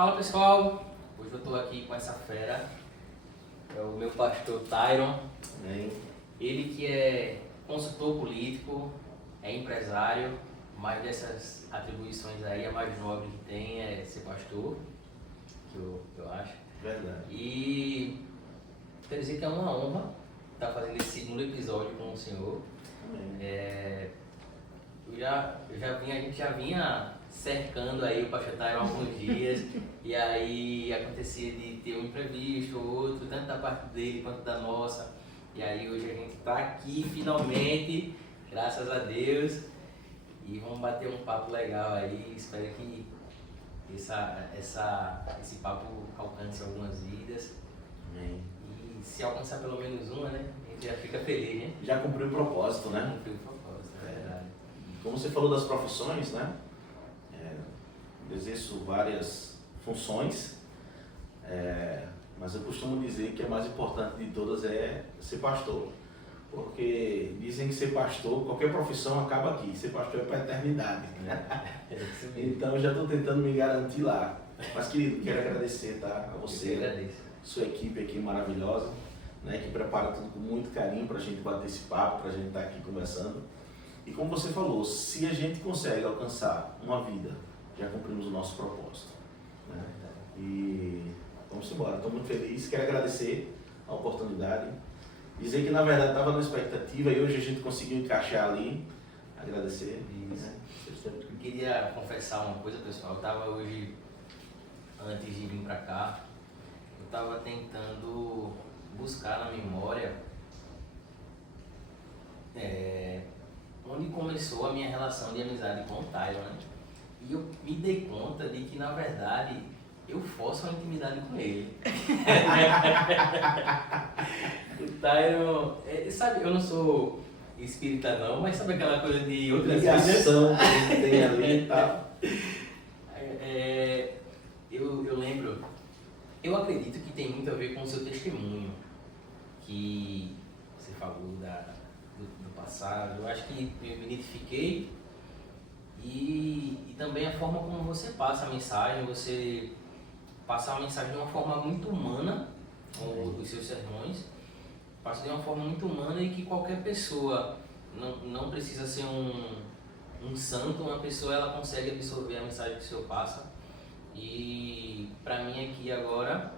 Fala pessoal, hoje eu estou aqui com essa fera, é o meu pastor Tyron. Bem, Ele que é consultor político, é empresário, mais dessas atribuições aí, a mais nobre que tem é ser pastor, que eu acho. verdade. E quero dizer que é uma honra estar fazendo esse segundo episódio com o senhor. Amém. A gente já vinha cercando aí o pastor Tyron há alguns dias, e aí acontecia de ter um imprevisto ou outro, tanto da parte dele quanto da nossa. E aí hoje a gente está aqui finalmente, graças a Deus, e vamos bater um papo legal aí. Espero que esse papo alcance algumas vidas. Amém. E se alcançar pelo menos uma, né? A gente já fica feliz, né? Já cumpriu o propósito, né? Cumpriu o propósito, é verdade. Como você falou das profissões, né? Exerço várias funções, mas eu costumo dizer que a mais importante de todas é ser pastor. Porque dizem que ser pastor, qualquer profissão acaba aqui, ser pastor é para a eternidade. Então eu já estou tentando me garantir lá. Mas querido, quero agradecer, tá, a você, Eu agradeço. sua equipe aqui maravilhosa, né, que prepara tudo com muito carinho para a gente bater esse papo, para a gente estar aqui conversando. E como você falou, se a gente consegue alcançar uma vida, já cumprimos o nosso propósito, né? E vamos embora, estou muito feliz, quero agradecer a oportunidade, dizer que na verdade estava na expectativa e hoje a gente conseguiu encaixar ali, agradecer. Isso. Né? Eu queria confessar uma coisa, pessoal. Eu estava hoje, antes de vir para cá, eu estava tentando buscar na memória onde começou a minha relação de amizade com o Tyron, né? E eu me dei conta de que, na verdade, eu forço uma intimidade com ele. O Tyron, sabe, eu não sou espírita não, mas sabe aquela coisa de outras vidas? Ligação que a gente tem ali e tal. Eu lembro, eu acredito que tem muito a ver com o seu testemunho, que você falou do passado. Eu acho que eu me identifiquei e também a forma como você passa a mensagem, você passa a mensagem de uma forma muito humana, com os seus sermões, passa de uma forma muito humana e que qualquer pessoa, não precisa ser um santo, uma pessoa ela consegue absorver a mensagem que o senhor passa. E pra mim aqui agora,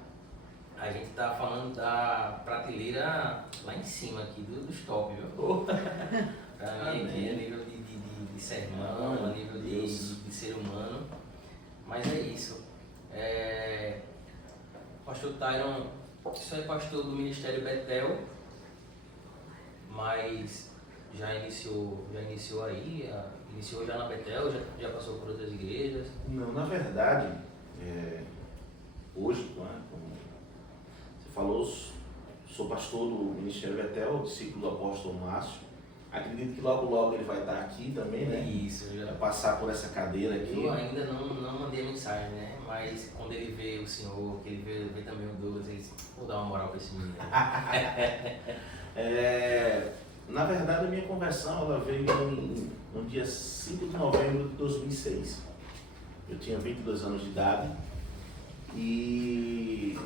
a gente tá falando da prateleira lá em cima aqui, dos top, viu? Pra mim aqui, a nível de sermão, a nível de ser humano. Mas é isso. Pastor Tyron, o senhor é pastor do Ministério Betel, mas já iniciou aí, iniciou já na Betel, já passou por outras igrejas? Não, na verdade, hoje, né, como você falou, sou pastor do Ministério Betel, discípulo do apóstolo Márcio. Acredito que logo ele vai estar aqui também, né? Isso, Vai passar por essa cadeira aqui. eu ainda não mandei a mensagem, né? Mas quando ele vê o senhor, que ele vê também o Douglas, ele disse, vou dar uma moral pra esse menino. Na verdade, a minha conversão ela veio no dia 5 de novembro de 2006. Eu tinha 22 anos de idade e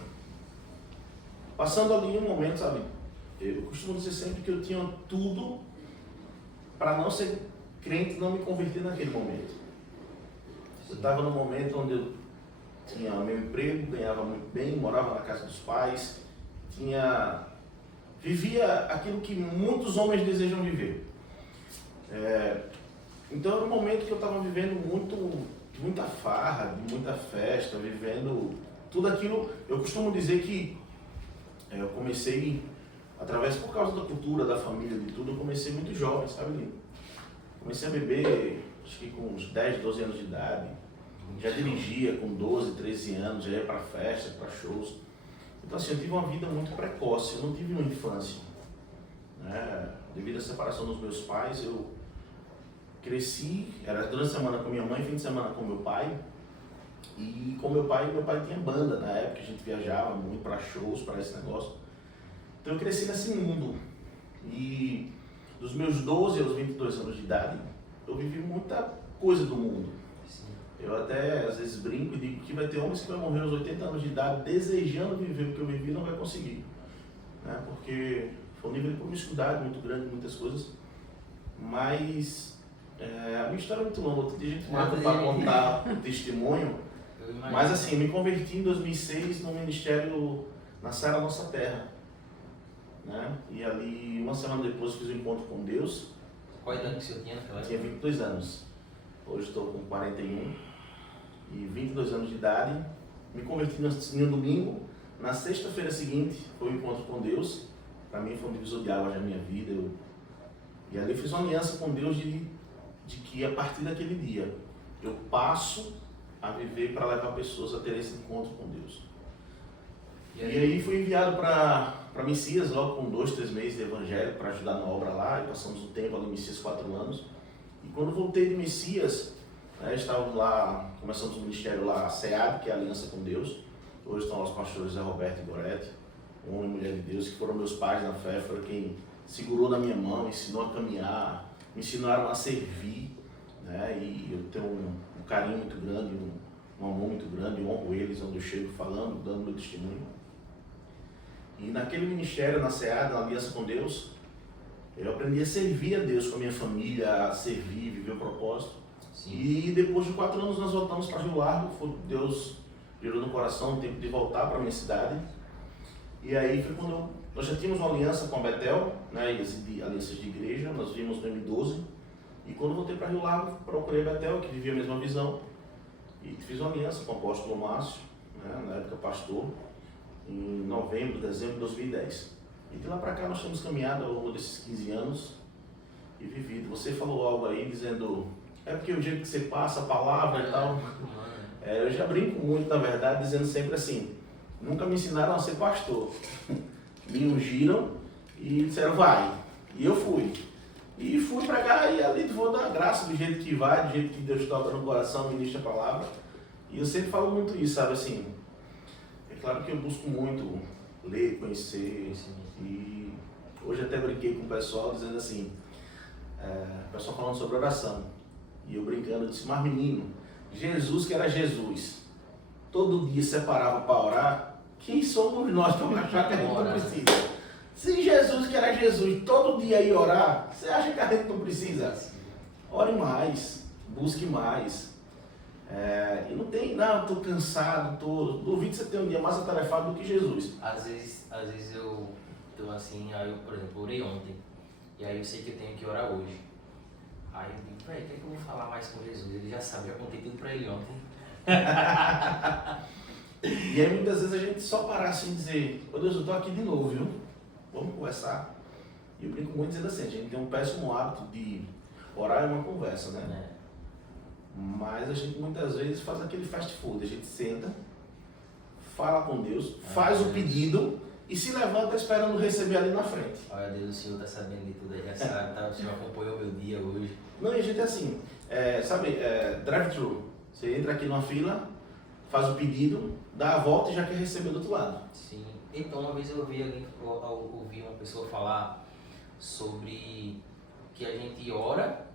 passando ali um momento, sabe, eu costumo dizer sempre que eu tinha tudo para não ser crente e não me converter naquele momento. Eu estava num momento onde eu tinha meu emprego, ganhava muito bem, morava na casa dos pais, vivia aquilo que muitos homens desejam viver. Então era um momento que eu estava vivendo muita farra, muita festa, vivendo tudo aquilo. Eu costumo dizer que eu comecei, por causa da cultura, da família, de tudo, eu comecei muito jovem, sabe? Comecei a beber, acho que com uns 10, 12 anos de idade. Já dirigia com 12, 13 anos, já ia para festas, para shows. Então assim, eu tive uma vida muito precoce, eu não tive uma infância, né? Devido à separação dos meus pais, eu cresci, era durante a semana com minha mãe, fim de semana com meu pai. E com meu pai tinha banda na época, a gente viajava muito para shows, para esse negócio. Então eu cresci nesse mundo. E dos meus 12 aos 22 anos de idade, eu vivi muita coisa do mundo. Sim. Eu até às vezes brinco e digo que vai ter homens que vão morrer aos 80 anos de idade desejando viver o que eu vivi e não vai conseguir. Né? Porque foi um nível de promiscuidade muito grande, muitas coisas. Mas a minha história é muito longa, outro dia a gente marca para contar o testemunho. Mas assim, me converti em 2006 no ministério na Seara Nossa Terra. Né? E ali, uma semana depois, fiz um encontro com Deus. Qual idade que o senhor tinha naquela época? Tinha 22 anos. Hoje estou com 41 e 22 anos de idade. Me converti no domingo. Na sexta-feira seguinte, foi um encontro com Deus. Para mim foi um divisor de águas na minha vida. E ali eu fiz uma aliança com Deus de que a partir daquele dia eu passo a viver para levar pessoas a ter esse encontro com Deus. E aí fui enviado para Messias, logo com 2, 3 meses de evangelho, para ajudar na obra lá, e passamos o tempo ali em Messias 4 anos. E quando voltei de Messias, estávamos lá, começamos o ministério lá, a SEAD, que é a Aliança com Deus. Hoje estão os pastores Zé Roberto e Goretti, homem e mulher de Deus, que foram meus pais na fé, foram quem segurou na minha mão, ensinou a caminhar, me ensinaram a servir, né? E eu tenho um carinho muito grande, um amor muito grande, honro eles onde eu chego falando, dando meu testemunho. E naquele ministério, na SEAD, na Aliança com Deus, eu aprendi a servir a Deus com a minha família, a servir, viver o propósito. Sim. E depois de 4 anos nós voltamos para Rio Largo, Deus gerou no coração o tempo de voltar para a minha cidade. E aí foi quando nós já tínhamos uma aliança com a Betel, né, alianças de igreja, nós vimos no M12. E quando voltei para Rio Largo, procurei a Betel, que vivia a mesma visão. E fiz uma aliança com o apóstolo Márcio, né, na época pastor, em novembro, dezembro de 2010. E de lá para cá nós temos caminhado ao longo desses 15 anos e vivido. Você falou algo aí dizendo, é porque o jeito que você passa a palavra e tal. Eu já brinco muito, na verdade, dizendo sempre assim, nunca me ensinaram a ser pastor. Me ungiram e disseram, vai. E eu fui. E fui para cá e ali vou dar graça do jeito que vai, do jeito que Deus toca no coração, ministra a palavra. E eu sempre falo muito isso, sabe assim. É claro que eu busco muito ler, conhecer. E hoje até brinquei com o pessoal dizendo assim, o pessoal falando sobre oração. E eu brincando, eu disse, mas menino, Jesus que era Jesus, todo dia separava para orar, quem somos nós para achar que a gente não precisa? Se Jesus que era Jesus, todo dia ia orar, você acha que a gente não precisa? Ore mais, busque mais. E não tem, não, estou cansado, duvido que você tenha um dia mais atarefado do que Jesus. Às vezes eu estou assim, aí eu, por exemplo, orei ontem, e aí eu sei que eu tenho que orar hoje. Aí eu digo, o que é que eu vou falar mais com Jesus? Ele já sabe, eu contei tudo para ele ontem. E aí muitas vezes a gente só parar assim e dizer, ô Deus, eu estou aqui de novo, viu? Vamos conversar. E eu brinco muito dizendo assim, a gente tem um péssimo hábito de orar em uma conversa, né? Mas a gente muitas vezes faz aquele fast food, a gente senta, fala com Deus, faz o pedido e se levanta esperando receber ali na frente. Olha, Deus, o Senhor está sabendo de tudo, já sabe, tá? O Senhor acompanhou o meu dia hoje. Não, e a gente é assim, drive-thru, você entra aqui numa fila, faz o pedido, dá a volta e já quer receber do outro lado. Sim. Então, uma vez eu ouvi uma pessoa falar sobre que a gente ora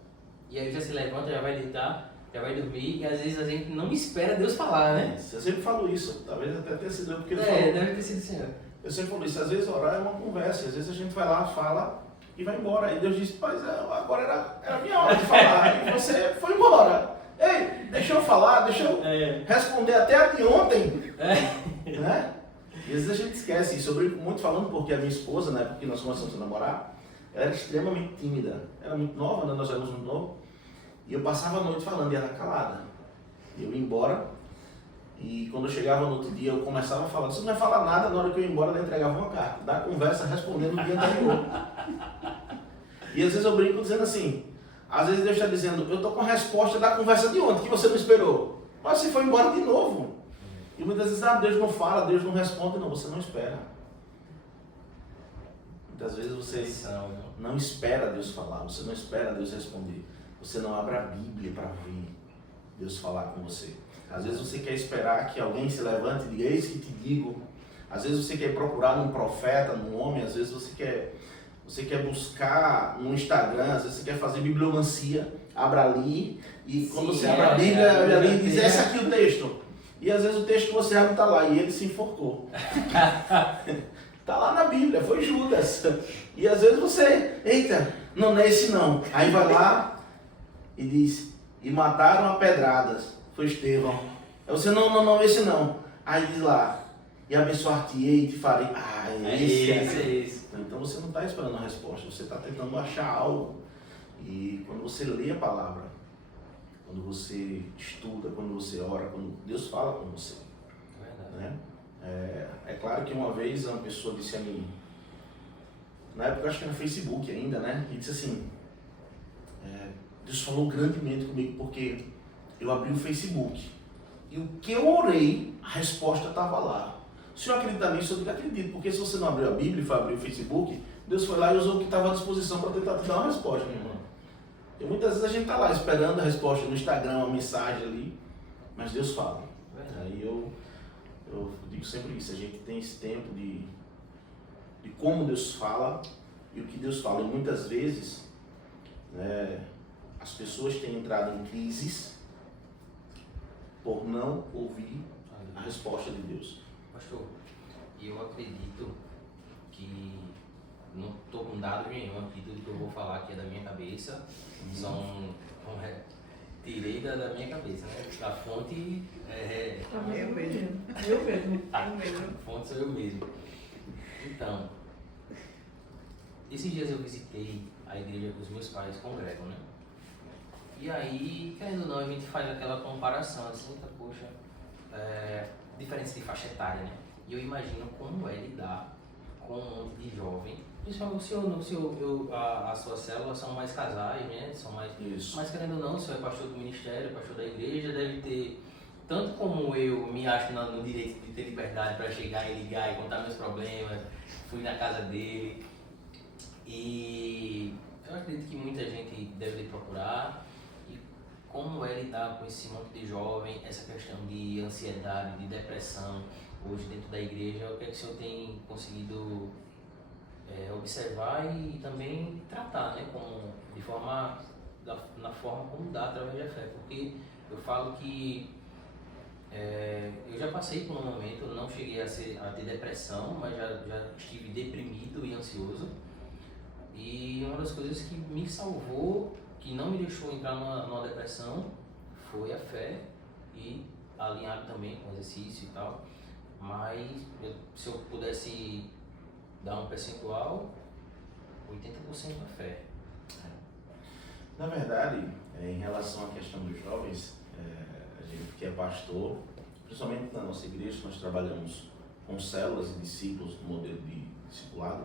e aí já se levanta, já vai deitar, já vai dormir e às vezes a gente não espera Deus falar, né? Eu sempre falo isso, talvez até tenha sido eu porque ele falou. Deve ter sido o Senhor. Eu sempre falo isso, às vezes orar é uma conversa, às vezes a gente vai lá, fala e vai embora. E Deus diz, mas agora era a minha hora de falar e você foi embora. Ei, deixa eu falar, deixa eu responder até a de ontem. Né? E às vezes a gente esquece isso. Eu brinco muito falando porque a minha esposa, na época que nós começamos a namorar, ela era extremamente tímida. Era muito nova, né? Nós éramos muito novos. E eu passava a noite falando e ela calada. Eu ia embora e quando eu chegava no outro dia eu começava a falar. Você não vai falar nada, na hora que eu ia embora ela entregava uma carta. Da conversa respondendo o dia anterior. E às vezes eu brinco dizendo assim, às vezes Deus está dizendo, eu estou com a resposta da conversa de ontem que você não esperou. Mas você foi embora de novo. E muitas vezes, Deus não fala, Deus não responde, não, você não espera. Muitas vezes você não espera Deus falar, você não espera Deus responder. Você não abre a Bíblia para ouvir Deus falar com você. Às vezes você quer esperar que alguém se levante e diga, eis que te digo. Às vezes você quer procurar num profeta, num homem, às vezes você quer buscar no Instagram, às vezes você quer fazer bibliomancia abra ali, e quando Sim, você abre a Bíblia, abre ali e diz, é. esse aqui é o texto. E às vezes o texto que você abre está lá, e ele se enforcou. Está lá na Bíblia, foi Judas. E às vezes você, eita, não é esse não. Aí vai lá e diz, e mataram a pedradas, foi Estevão. Aí você, não, esse não. Aí diz lá, e abençoar-te-ei e te farei. Esse. Então você não está esperando a resposta, você está tentando achar algo. E quando você lê a palavra, quando você estuda, quando você ora, quando Deus fala com você. Né? É claro que uma vez uma pessoa disse a mim, na época eu acho que era no Facebook ainda, né? E disse assim, Deus falou grandemente comigo porque eu abri o Facebook e o que eu orei, a resposta estava lá. Se eu acreditar nisso, eu digo acredito, porque se você não abriu a Bíblia e foi abrir o Facebook, Deus foi lá e usou o que estava à disposição para tentar te dar uma resposta, meu irmão. E muitas vezes a gente está lá esperando a resposta no Instagram, uma mensagem ali, mas Deus fala. Aí eu digo sempre isso, a gente tem esse tempo de como Deus fala e o que Deus fala. E muitas vezes as pessoas têm entrado em crises por não ouvir a resposta de Deus. Pastor, eu acredito que não estou com dado nenhum aqui, tudo que eu vou falar aqui é da minha cabeça, tirei da minha cabeça, né? A fonte Eu mesmo. A fonte sou eu mesmo. Então, esses dias eu visitei a igreja que os meus pais congregam, né? E aí, querendo ou não, a gente faz aquela comparação assim, tá, poxa, diferença de faixa etária, né? E eu imagino como é lidar com um monte de jovem. Principalmente as suas células são mais casais, né? São mais. Isso. Mas querendo ou não, o senhor é pastor do ministério, pastor da igreja, deve ter, tanto como eu me acho no direito de ter liberdade para chegar e ligar e contar meus problemas, fui na casa dele. E eu acredito que muita gente deve procurar. E como é lidar com esse monte de jovem, essa questão de ansiedade, de depressão, hoje dentro da igreja, o que é que o senhor tem conseguido observar e também tratar, né, na forma como dá através da fé, porque eu falo que eu já passei por um momento, não cheguei a ter depressão, mas já estive deprimido e ansioso, e uma das coisas que me salvou, que não me deixou entrar numa depressão, foi a fé e alinhado também com exercício e tal, mas se eu pudesse dar um percentual, 80% a fé. Na verdade, em relação à questão dos jovens, a gente que é pastor, principalmente na nossa igreja, nós trabalhamos com células e discípulos no modelo de discipulado.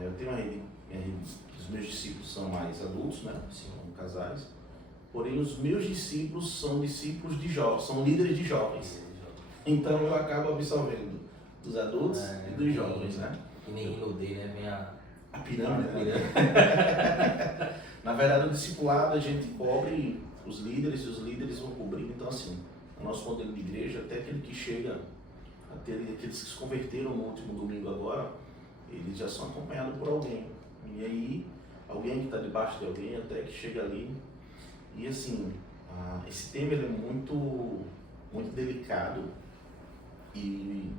Eu tenho minha rede, os meus discípulos são mais adultos, né? São casais, porém os meus discípulos são discípulos de jovens, são líderes de jovens. Então eu acabo absorvendo dos adultos e dos jovens, né? Que nem Rinodê, né? Vem a pirâmide, né? Na verdade, o discipulado a gente cobre os líderes e os líderes vão cobrindo. Então, assim, o nosso modelo de igreja, até aquele que chega, até aqueles que se converteram no último domingo agora, eles já são acompanhados por alguém. E aí, alguém que está debaixo de alguém, até que chega ali. E assim, esse tema ele é muito, muito delicado e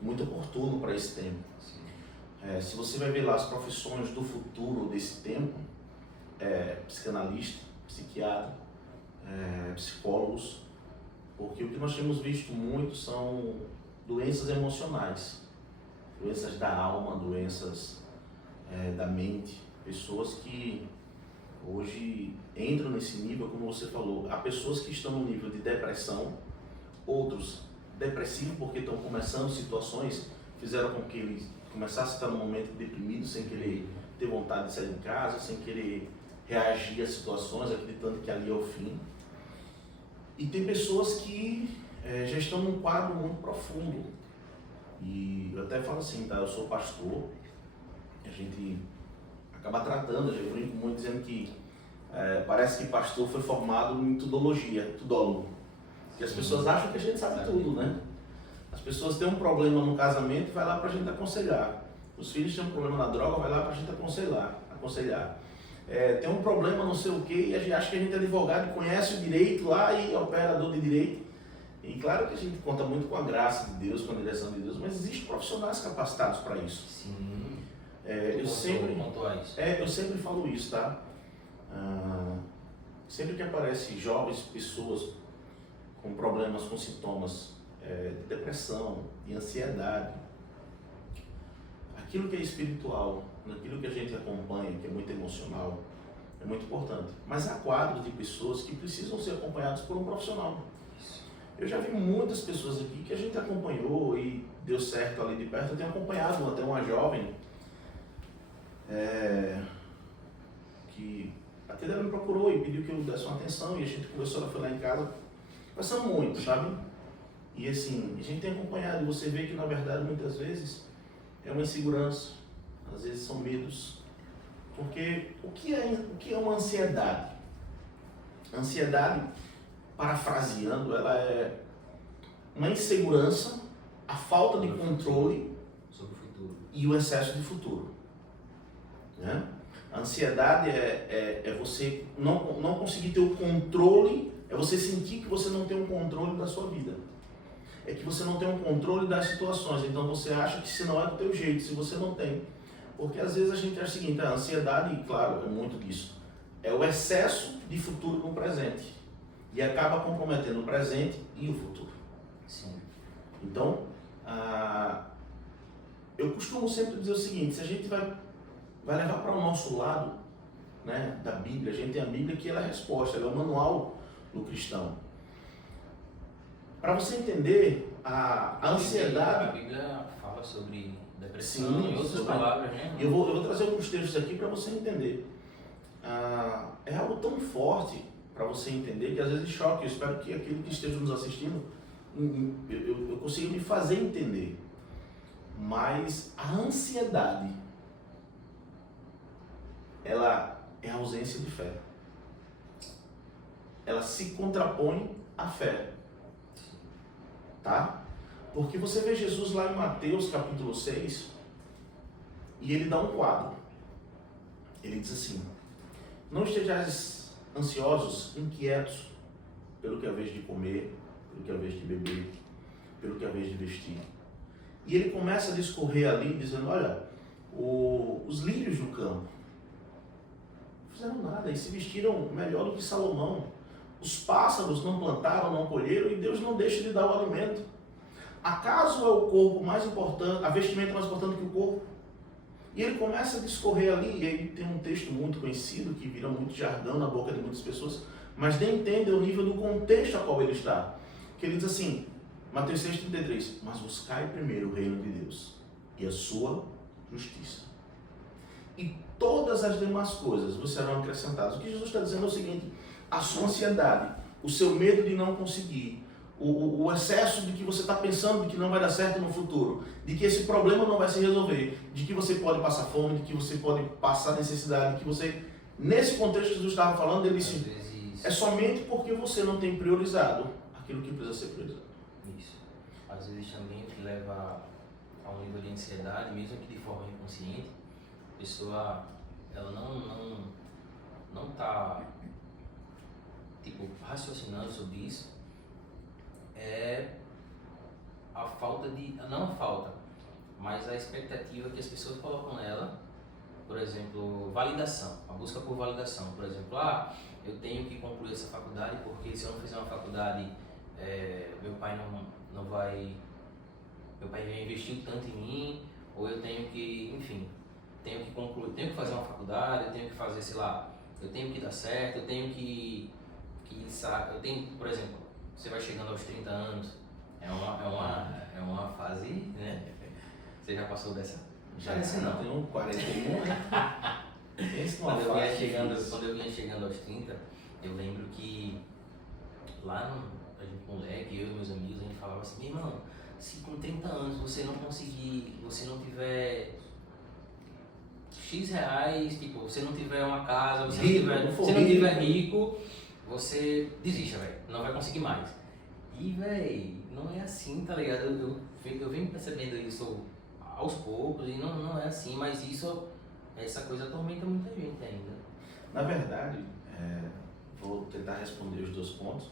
muito oportuno para esse tempo. Se você vai ver lá as profissões do futuro desse tempo, psicanalista, psiquiatra, psicólogos, porque o que nós temos visto muito são doenças emocionais, doenças da alma, doenças da mente, pessoas que hoje entram nesse nível, como você falou, há pessoas que estão no nível de depressão, outros depressivos porque estão começando situações, fizeram com que eles começassem a estar num momento deprimido, sem querer ter vontade de sair de casa, sem querer reagir a situações, acreditando que ali é o fim. E tem pessoas que já estão num quadro muito profundo. E eu até falo assim, tá? Eu sou pastor, a gente acaba tratando, eu brinco muito dizendo que parece que pastor foi formado em tudologia, tudólogo. E as pessoas acham que a gente sabe tudo, né? As pessoas têm um problema no casamento e vai lá pra gente aconselhar. Os filhos têm um problema na droga, vai lá pra gente aconselhar. tem um problema não sei o quê, e a gente acha que a gente é advogado, conhece o direito lá e é operador de direito. E claro que a gente conta muito com a graça de Deus, com a direção de Deus, mas existem profissionais capacitados para isso. Sim. Eu sempre falo isso, tá? Sempre que aparecem jovens pessoas com problemas, com sintomas de depressão, de ansiedade, aquilo que é espiritual, aquilo que a gente acompanha, que é muito emocional, é muito importante. Mas há quadros de pessoas que precisam ser acompanhados por um profissional. Eu já vi muitas pessoas aqui que a gente acompanhou e deu certo ali de perto. Eu tenho acompanhado até uma jovem que até ela me procurou e pediu que eu desse uma atenção, e a gente conversou, ela foi lá em casa, conversamos muito, sabe? E assim, a gente tem acompanhado, e você vê que na verdade muitas vezes é uma insegurança, às vezes são medos, porque o que é uma ansiedade? A ansiedade, parafraseando, ela é uma insegurança, a falta de controle sobre o futuro e o excesso de futuro, né? A ansiedade é você não conseguir ter o controle, é você sentir que você não tem um controle da sua vida. É que você não tem um controle das situações, então você acha que se não é do teu jeito, se você não tem. Porque às vezes a gente acha o seguinte, a ansiedade, claro, é muito disso, é o excesso de futuro no presente. E acaba comprometendo o presente e o futuro. Sim. Então, eu costumo sempre dizer o seguinte, se a gente vai levar para o nosso lado, né, da Bíblia, a gente tem a Bíblia que ela é a resposta, ela é o manual do cristão. Para você entender a ansiedade... A Bíblia fala sobre depressão, sim, e outras palavras, né? Eu vou trazer alguns textos aqui para você entender. É algo tão forte para você entender que às vezes choca. Eu espero que aquele que esteja nos assistindo, eu consiga me fazer entender. Mas a ansiedade, ela é a ausência de fé. Ela se contrapõe à fé. Tá? Porque você vê Jesus lá em Mateus capítulo 6 e ele dá um quadro. Ele diz assim: não estejais ansiosos, inquietos pelo que é a vez de comer, pelo que é a vez de beber, pelo que é a vez de vestir. E ele começa a discorrer ali dizendo, olha, os lírios do campo não fizeram nada e se vestiram melhor do que Salomão. Os pássaros não plantaram, não colheram, e Deus não deixa de dar o alimento. Acaso é o corpo mais importante, a vestimenta mais importante que o corpo? E ele começa a discorrer ali, e aí tem um texto muito conhecido, que vira muito jargão na boca de muitas pessoas, mas nem entendem o nível do contexto a qual ele está. Que ele diz assim, Mateus 6,33, mas buscai primeiro o reino de Deus e a sua justiça. E todas as demais coisas vos serão acrescentadas. O que Jesus está dizendo é o seguinte, a sua ansiedade, o seu medo de não conseguir, o excesso de que você está pensando de que não vai dar certo no futuro, de que esse problema não vai se resolver, de que você pode passar fome, de que você pode passar necessidade, de que você... Nesse contexto que Jesus estava falando, ele disse, é somente porque você não tem priorizado aquilo que precisa ser priorizado. Isso. Às vezes também o que leva a um nível de ansiedade, mesmo que de forma inconsciente, a pessoa ela não está raciocinando sobre isso, é a falta de, não a falta, mas a expectativa que as pessoas colocam nela, por exemplo, validação, a busca por validação, por exemplo, eu tenho que concluir essa faculdade porque se eu não fizer uma faculdade, meu pai investiu tanto em mim, ou eu tenho que, enfim, tenho que concluir, tenho que fazer uma faculdade, eu tenho que fazer, sei lá, eu tenho que dar certo, eu tenho que eu tenho, por exemplo, você vai chegando aos 30 anos, é uma fase, né? Você já passou dessa? Já não. Tenho 41, né? Quando eu vinha chegando aos 30, eu lembro que lá a gente moleque, eu e meus amigos, a gente falava assim, meu irmão, se com 30 anos você não conseguir, você não tiver X reais, tipo, você não tiver uma casa, você não tiver rico, você desista, velho, não vai conseguir mais. E, velho, não é assim, tá ligado? Eu venho percebendo isso aos poucos e não é assim, mas essa coisa atormenta muita gente ainda. Na verdade, vou tentar responder os 2 pontos.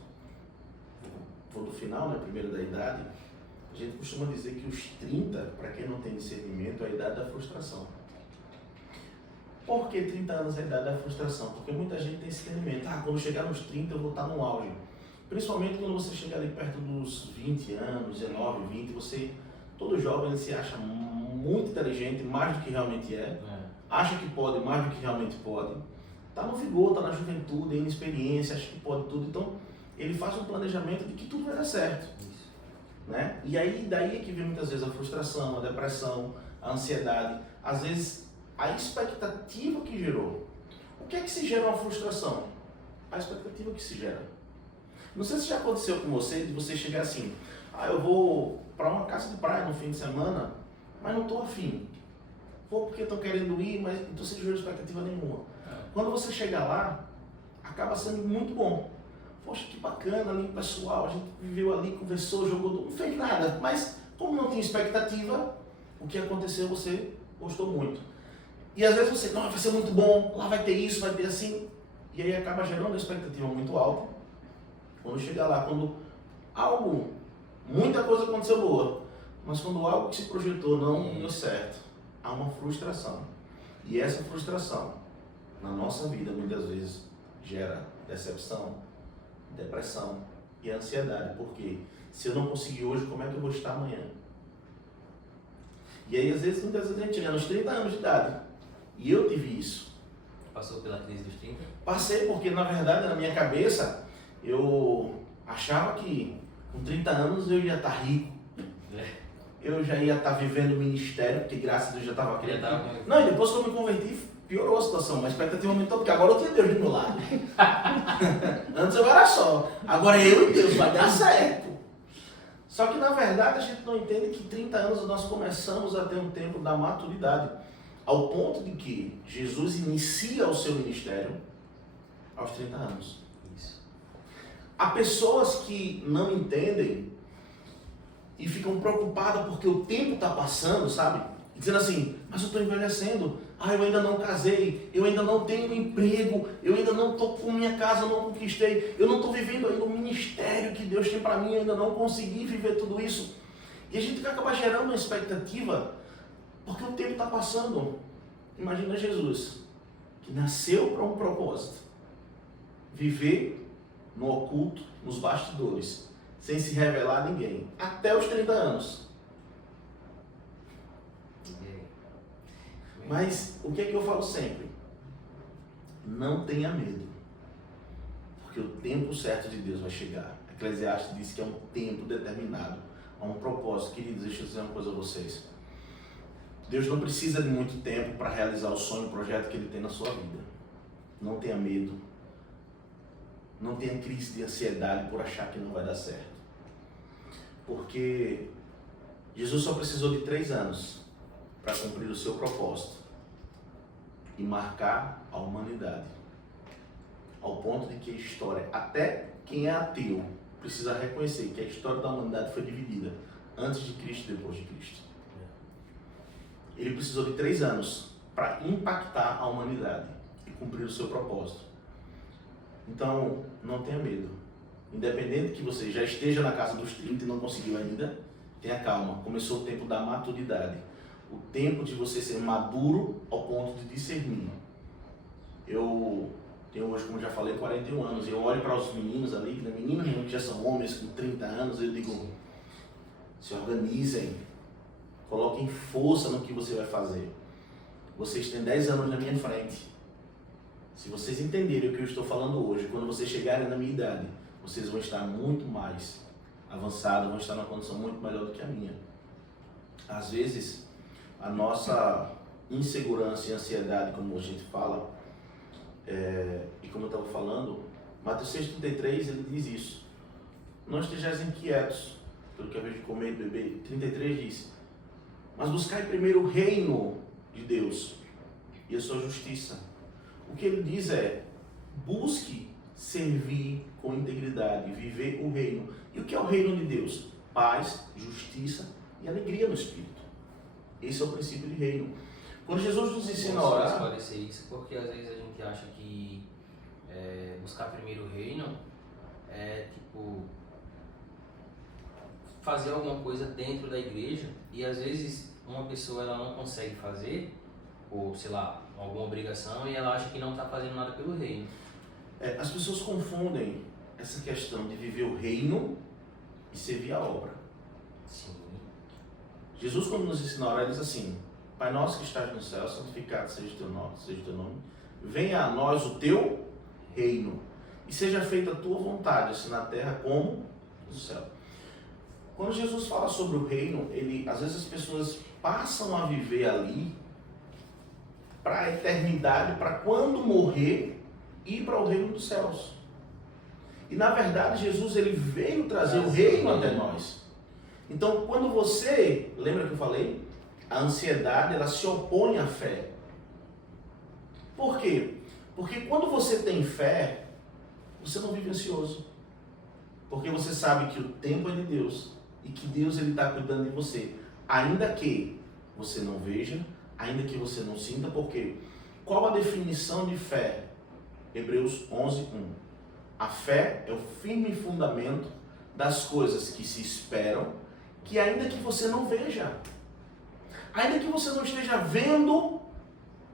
Vou do final, né? Primeiro da idade. A gente costuma dizer que os 30, para quem não tem discernimento, é a idade da frustração. Por que 30 anos é a idade da frustração? Porque muita gente tem esse discernimento. Quando chegar nos 30 eu vou estar no auge. Principalmente quando você chega ali perto dos 20 anos, 19, 20, todo jovem ele se acha muito inteligente, mais do que realmente é. Acha que pode mais do que realmente pode. Está no vigor, está na juventude, em experiência, acha que pode tudo. Então, ele faz um planejamento de que tudo vai dar certo. Né? E aí, daí é que vem muitas vezes a frustração, a depressão, a ansiedade. Às vezes, a expectativa que gerou. O que é que se gera uma frustração? A expectativa que se gera. Não sei se já aconteceu com você, de você chegar assim, eu vou para uma casa de praia no fim de semana, mas não estou afim. Vou porque estou querendo ir, mas não estou sem expectativa nenhuma. Quando você chega lá, acaba sendo muito bom. Poxa, que bacana ali, pessoal, a gente viveu ali, conversou, jogou, não fez nada. Mas como não tinha expectativa, o que aconteceu, você gostou muito. E às vezes você, vai ser muito bom, lá vai ter isso, vai ter assim. E aí acaba gerando uma expectativa muito alta. Quando chega lá, quando muita coisa aconteceu boa, mas quando algo que se projetou não deu certo, há uma frustração. E essa frustração, na nossa vida, muitas vezes, gera decepção, depressão e ansiedade. Porque se eu não conseguir hoje, como é que eu vou estar amanhã? E aí, muitas vezes a gente chega nos 30 anos de idade. E eu tive isso. Passou pela crise dos 30? Passei, porque na verdade, na minha cabeça, eu achava que com 30 anos eu ia estar rico. Eu já ia estar vivendo o ministério, porque graças a Deus já estava acreditando. Não, e depois que eu me converti, piorou a situação, mas a expectativa aumentou, porque agora eu tenho Deus do meu lado. Antes eu era só, agora eu e Deus, vai dar certo. Só que na verdade a gente não entende que 30 anos nós começamos a ter um tempo da maturidade, ao ponto de que Jesus inicia o seu ministério aos 30 anos. Isso. Há pessoas que não entendem e ficam preocupadas porque o tempo está passando, sabe? E dizendo assim, mas eu estou envelhecendo, eu ainda não casei, eu ainda não tenho um emprego, eu ainda não estou com minha casa, eu não conquistei, eu não estou vivendo ainda o ministério que Deus tem para mim, eu ainda não consegui viver tudo isso. E a gente acaba gerando uma expectativa, porque o tempo está passando. Imagina Jesus, que nasceu para um propósito, viver no oculto, nos bastidores, sem se revelar a ninguém, até os 30 anos. Mas o que é que eu falo sempre? Não tenha medo, porque o tempo certo de Deus vai chegar. Eclesiastes diz que é um tempo determinado, há um propósito. Queridos, deixa eu dizer uma coisa a vocês. Deus não precisa de muito tempo para realizar o sonho, o projeto que Ele tem na sua vida. Não tenha medo, não tenha crise de ansiedade por achar que não vai dar certo. Porque Jesus só precisou de 3 anos para cumprir o seu propósito e marcar a humanidade, ao ponto de que a história, até quem é ateu, precisa reconhecer que a história da humanidade foi dividida antes de Cristo e depois de Cristo. Ele precisou de 3 anos para impactar a humanidade e cumprir o seu propósito. Então, não tenha medo. Independente que você já esteja na casa dos 30 e não conseguiu ainda, tenha calma. Começou o tempo da maturidade. O tempo de você ser maduro ao ponto de discernir. Eu tenho hoje, como já falei, 41 anos. Eu olho para os meninos ali, meninos que já são homens com 30 anos, eu digo, se organizem, coloquem força no que você vai fazer. Vocês têm 10 anos na minha frente. Se vocês entenderem o que eu estou falando hoje, quando vocês chegarem na minha idade, vocês vão estar muito mais avançados, vão estar numa condição muito melhor do que a minha. Às vezes, a nossa insegurança e ansiedade, como a gente fala, e como eu estava falando, Mateus 6,33, ele diz isso. Não estejais inquietos pelo que é de comer e beber. 33 diz, mas buscai primeiro o reino de Deus e a sua justiça. O que ele diz é, busque servir com integridade, viver o reino. E o que é o reino de Deus? Paz, justiça e alegria no Espírito. Esse é o princípio de reino. Quando Jesus nos ensina a Posso orar, esclarecer isso, porque às vezes a gente acha que buscar primeiro o reino é tipo fazer alguma coisa dentro da igreja, e às vezes uma pessoa ela não consegue fazer, ou sei lá, alguma obrigação, e ela acha que não está fazendo nada pelo reino. as pessoas confundem essa questão de viver o reino e servir a obra. Sim. Jesus, quando nos ensina a orar, ele diz assim: Pai nosso que estás no céu, santificado seja o teu nome, venha a nós o teu reino, e seja feita a tua vontade, assim na terra como no céu. Quando Jesus fala sobre o reino, às vezes as pessoas passam a viver ali para a eternidade, para quando morrer, ir para o reino dos céus. E na verdade Jesus ele veio trazer o reino até nós. Então quando você, lembra que eu falei? A ansiedade ela se opõe à fé. Por quê? Porque quando você tem fé, você não vive ansioso. Porque você sabe que o tempo é de Deus e que Deus ele está cuidando de você. Ainda que você não veja, ainda que você não sinta, porque qual a definição de fé? Hebreus 11:1. A fé é o firme fundamento das coisas que se esperam, que ainda que você não veja, ainda que você não esteja vendo,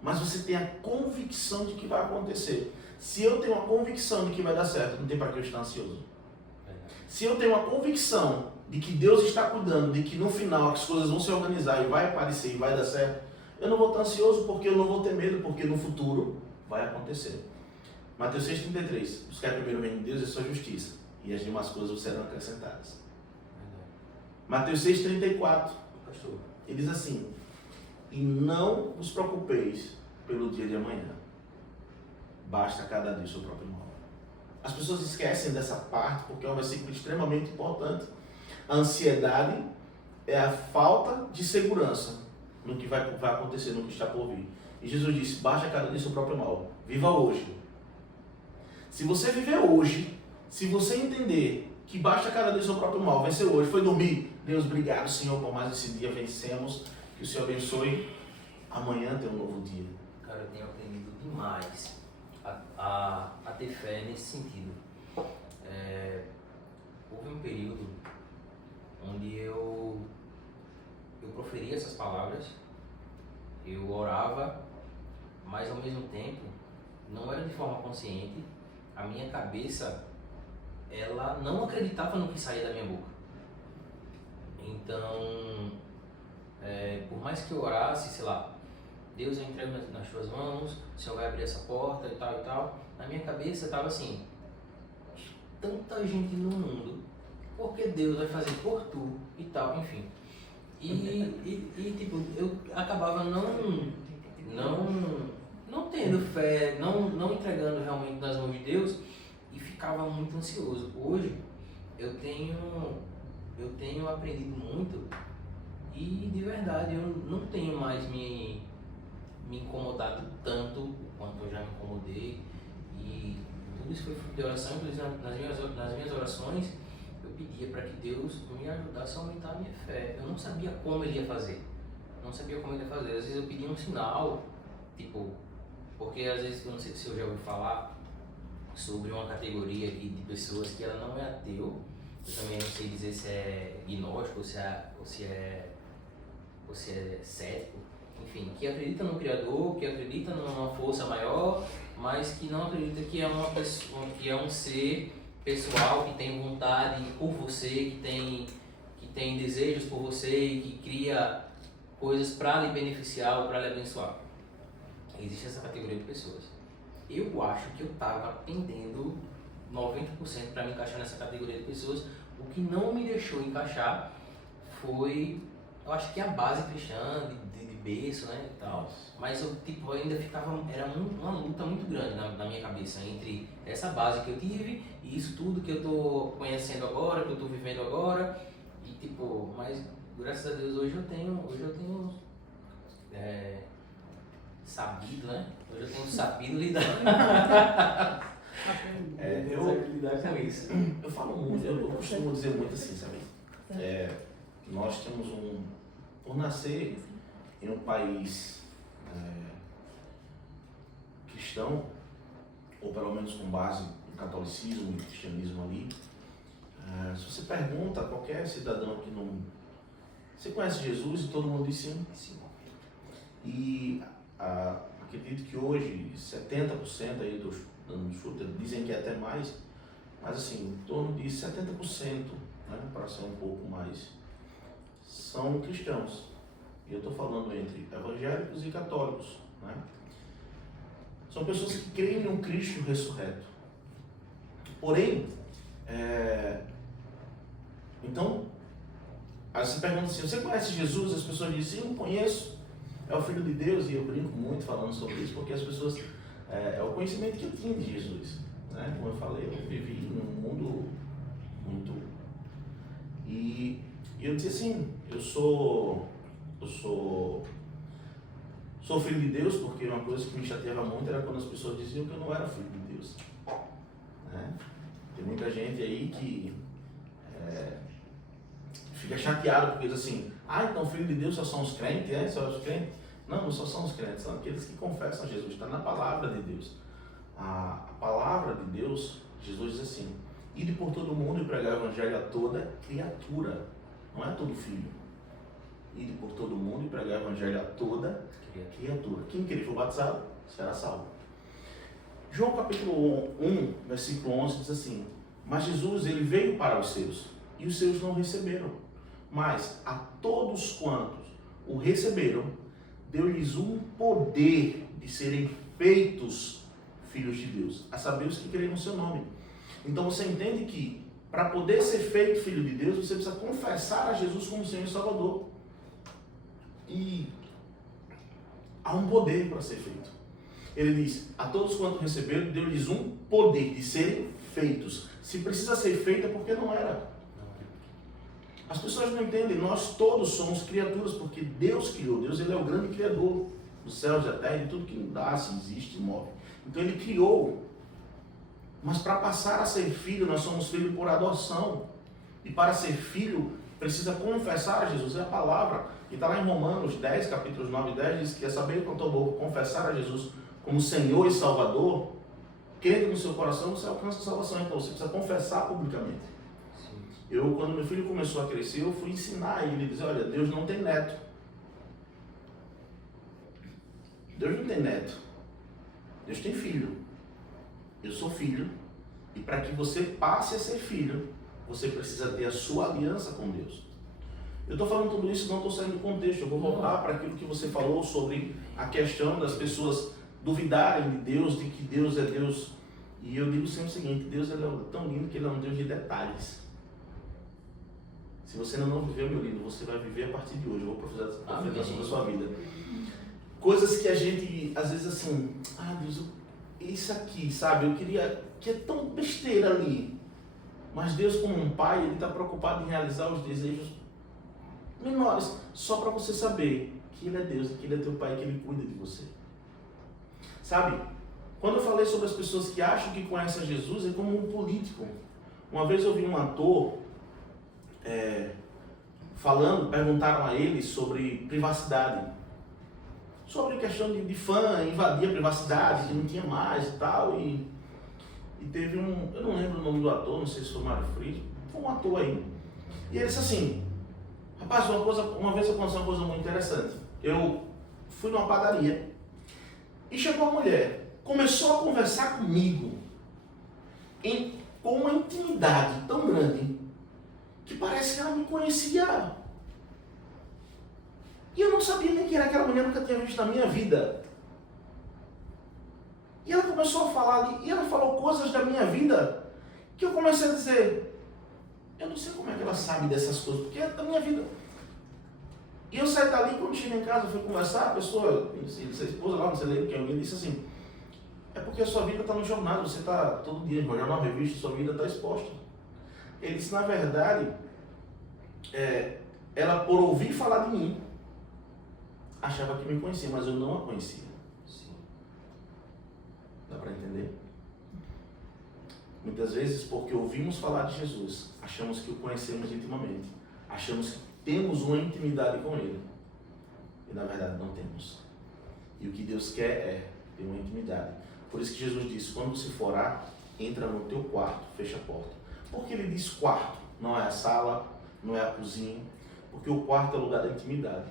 mas você tem a convicção de que vai acontecer. Se eu tenho a convicção de que vai dar certo, não tem para que eu estar ansioso. Se eu tenho a convicção de que Deus está cuidando, de que no final as coisas vão se organizar e vai aparecer e vai dar certo, eu não vou estar ansioso, porque eu não vou ter medo, porque no futuro vai acontecer. Mateus 6,33. Buscar primeiro o reino de Deus e a sua justiça, e as demais coisas serão acrescentadas. Mateus 6,34. Ele diz assim: e não vos preocupeis pelo dia de amanhã, basta cada dia o seu próprio mal. As pessoas esquecem dessa parte porque é um versículo extremamente importante. A ansiedade é a falta de segurança no que vai acontecer, no que está por vir. E Jesus disse: basta cada dia o seu próprio mal. Viva hoje. Se você viver hoje, se você entender que basta cada dia o seu próprio mal, vencer hoje, foi dormir. Deus, obrigado, Senhor, por mais esse dia, vencemos. Que o Senhor abençoe. Amanhã tem um novo dia. Cara, eu tenho aprendido demais a ter fé nesse sentido. Houve um período onde eu proferia essas palavras, eu orava, mas ao mesmo tempo não era de forma consciente. A minha cabeça, ela não acreditava no que saía da minha boca. Então, por mais que eu orasse, sei lá, Deus, eu entrego nas tuas mãos, o Senhor vai abrir essa porta e tal, na minha cabeça estava assim: tanta gente no mundo, por que Deus vai fazer por tu e tal, enfim. E tipo, eu acabava não tendo fé, não entregando realmente nas mãos de Deus, e ficava muito ansioso. Hoje eu tenho aprendido muito, e de verdade eu não tenho mais me incomodado tanto quanto eu já me incomodei, e tudo isso foi fruto de oração. Inclusive nas minhas orações eu pedia para que Deus me ajudasse a aumentar a minha fé. Eu não sabia como Ele ia fazer, às vezes eu pedia um sinal, tipo, porque às vezes, eu não sei se eu já ouvi falar sobre uma categoria aqui de pessoas que ela não é ateu. Eu também não sei dizer se é gnóstico ou se é cético, enfim, que acredita no Criador, que acredita numa força maior, mas que não acredita que é uma pessoa, que é um ser pessoal, que tem vontade por você, que tem desejos por você e que cria coisas para lhe beneficiar ou para lhe abençoar. Existe essa categoria de pessoas. Eu acho que eu estava atendendo 90% para me encaixar nessa categoria de pessoas. O que não me deixou encaixar foi, eu acho que a base cristã, de berço, né, e tal. Mas eu ainda ficava, era uma luta muito grande na minha cabeça entre essa base que eu tive e isso tudo que eu estou conhecendo agora, que eu estou vivendo agora. E mas graças a Deus hoje eu tenho sabido, né? Hoje eu tenho sabido lidar. Lidar com isso. Eu falo muito, eu costumo dizer muito assim, sabe? Nós temos por nascer em um país cristão, ou pelo menos com base no catolicismo e cristianismo ali, se você pergunta a qualquer cidadão que não... Você conhece Jesus? E todo mundo diz sim. Sim. E acredito que hoje 70% aí dos dando chute, dizem que é até mais, mas assim, em torno de 70%, né, para ser um pouco mais, são cristãos. E eu estou falando entre evangélicos e católicos, né? São pessoas que creem em um Cristo ressurreto. Porém, então, aí você pergunta assim, você conhece Jesus? As pessoas dizem, sim, eu conheço. É o Filho de Deus, e eu brinco muito falando sobre isso, porque as pessoas, é o conhecimento que eu tinha de Jesus, né? Como eu falei, eu vivi num mundo muito... E eu disse assim, eu sou filho de Deus, porque uma coisa que me chateava muito era quando as pessoas diziam que eu não era filho de Deus, né? Tem muita gente aí que fica chateado porque diz assim, então filho de Deus só são os crentes, só os crentes? Não só são os crentes, são aqueles que confessam Jesus, está na palavra de Deus. A palavra de Deus, Jesus diz assim, ide por todo mundo e pregar o evangelho a toda criatura, não é todo filho. Ide por todo mundo e pregar o evangelho a toda criatura. Quem querer for batizado, será salvo. João capítulo 1, versículo 11 diz assim, mas Jesus, ele veio para os seus, e os seus não receberam. Mas a todos quantos o receberam, deu-lhes um poder de serem feitos filhos de Deus, a saber os que creem no seu nome. Então você entende que para poder ser feito filho de Deus, você precisa confessar a Jesus como Senhor e Salvador. E há um poder para ser feito. Ele diz, a todos quantos receberam, deu-lhes um poder de serem feitos. Se precisa ser feito é porque não era. As pessoas não entendem, nós todos somos criaturas, porque Deus criou. Deus, ele é o grande criador dos céus e da terra, de tudo que nasce, existe e move. Então ele criou. Mas para passar a ser filho, nós somos filhos por adoção. E para ser filho, precisa confessar a Jesus. É a palavra. E está lá em Romanos 10, capítulos 9 e 10, diz que é saber com a tua boca confessar a Jesus como Senhor e Salvador, crendo no seu coração, você alcança a salvação. Então você precisa confessar publicamente. Eu, quando meu filho começou a crescer, eu fui ensinar ele, dizer, olha, Deus não tem neto. Deus não tem neto. Deus tem filho. Eu sou filho. E para que você passe a ser filho, você precisa ter a sua aliança com Deus. Eu estou falando tudo isso, não estou saindo do contexto. Eu vou voltar para aquilo que você falou sobre a questão das pessoas duvidarem de Deus, de que Deus é Deus. E eu digo sempre o seguinte, Deus ele é tão lindo que ele é um Deus de detalhes. Se você ainda não viveu, meu lindo, você vai viver a partir de hoje. Eu vou profetizar sobre a sua vida. Coisas que a gente, às vezes assim, Deus, isso aqui, sabe? Eu queria, que é tão besteira ali. Mas Deus, como um pai, ele está preocupado em realizar os desejos menores, só para você saber que ele é Deus, que ele é teu pai, que ele cuida de você. Sabe? Quando eu falei sobre as pessoas que acham que conhecem Jesus, é como um político. Uma vez eu vi um ator perguntaram a ele sobre privacidade, sobre a questão de fã invadir a privacidade, que não tinha mais e tal, e teve eu não lembro o nome do ator, não sei se foi Mário Frias, foi um ator aí, e ele disse assim, rapaz, uma vez aconteceu uma coisa muito interessante, eu fui numa padaria, e chegou uma mulher, começou a conversar comigo, com uma intimidade tão grande, que parece que ela me conhecia. E eu não sabia nem quem era aquela mulher, nunca tinha visto na minha vida. E ela começou a falar ali, e ela falou coisas da minha vida, que eu comecei a dizer, eu não sei como é que ela sabe dessas coisas, porque é da minha vida. E eu saí dali, quando cheguei em casa, fui conversar, a pessoa, essa esposa lá, não sei nem quem, alguém disse assim, é porque a sua vida está no jornal, você está todo dia no jornal, revista, sua vida está exposta. Ele disse, na verdade, ela por ouvir falar de mim, achava que me conhecia, mas eu não a conhecia. Sim. Dá para entender? Muitas vezes, porque ouvimos falar de Jesus, achamos que o conhecemos intimamente, achamos que temos uma intimidade com Ele. E na verdade não temos. E o que Deus quer é ter uma intimidade. Por isso que Jesus disse, quando você for orar, entra no teu quarto, fecha a porta. Por que ele diz quarto? Não é a sala, não é a cozinha, porque o quarto é o lugar da intimidade.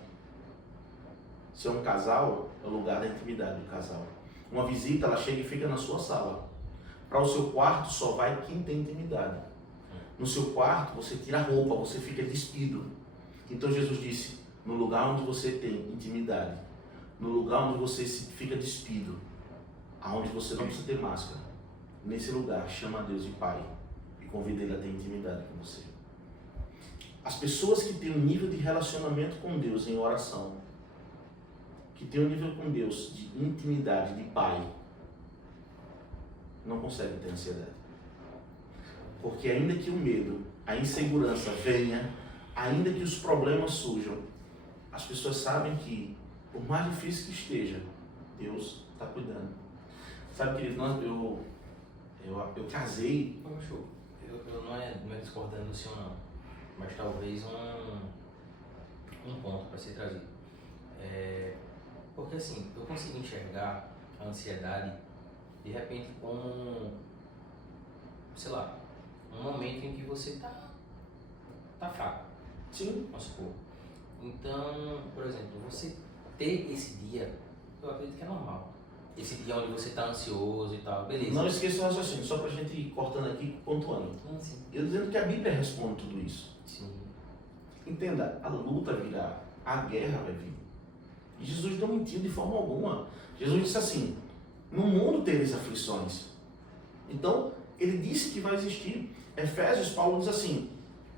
Se é um casal, é o lugar da intimidade do casal. Uma visita, ela chega e fica na sua sala. Para o seu quarto só vai quem tem intimidade. No seu quarto você tira a roupa, você fica despido. Então Jesus disse, no lugar onde você tem intimidade, no lugar onde você fica despido, aonde você não precisa ter máscara, nesse lugar chama Deus de Pai e convida Ele a ter intimidade com você. As pessoas que têm um nível de relacionamento com Deus em oração, que têm um nível com Deus de intimidade, de Pai, não conseguem ter ansiedade. Porque ainda que o medo, a insegurança venha, ainda que os problemas surjam, as pessoas sabem que, por mais difícil que esteja, Deus está cuidando. Sabe, querido, eu casei. Poxa, eu não é discordando do senhor não, mas talvez um ponto para ser trazido. Porque assim, eu consigo enxergar a ansiedade de repente como, sei lá, um momento em que você tá fraco. Sim. Vamos supor. Então, por exemplo, você ter esse dia, eu acredito que é normal. Esse dia onde você está ansioso e tal, beleza. Não esqueça o raciocínio, só para a gente ir cortando aqui, pontuando. Sim. Eu dizendo que a Bíblia responde tudo isso. Sim. Entenda, a luta virá, a guerra vai vir. E Jesus não mentiu de forma alguma. Jesus disse assim, no mundo tereis aflições. Então, ele disse que vai existir. Efésios, Paulo diz assim,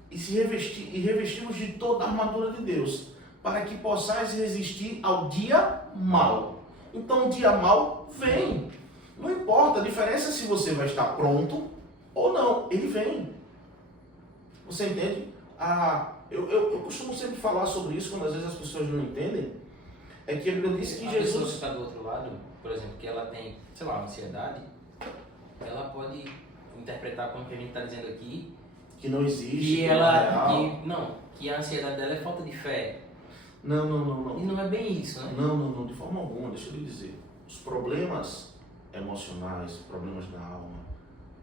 e revestimos de toda a armadura de Deus, para que possais resistir ao dia mau. Então o dia mau vem. Não importa, a diferença é se você vai estar pronto ou não, ele vem. Você entende? Eu costumo sempre falar sobre isso, quando às vezes as pessoas não entendem, é que ele disse que a Jesus... pessoa que está do outro lado, por exemplo, que ela tem, sei lá, ansiedade, ela pode interpretar como que a gente está dizendo aqui, que não existe, que que a ansiedade dela é falta de fé. Não. E não é bem isso, né? Não, de forma alguma, deixa eu lhe dizer. Os problemas emocionais, problemas da alma,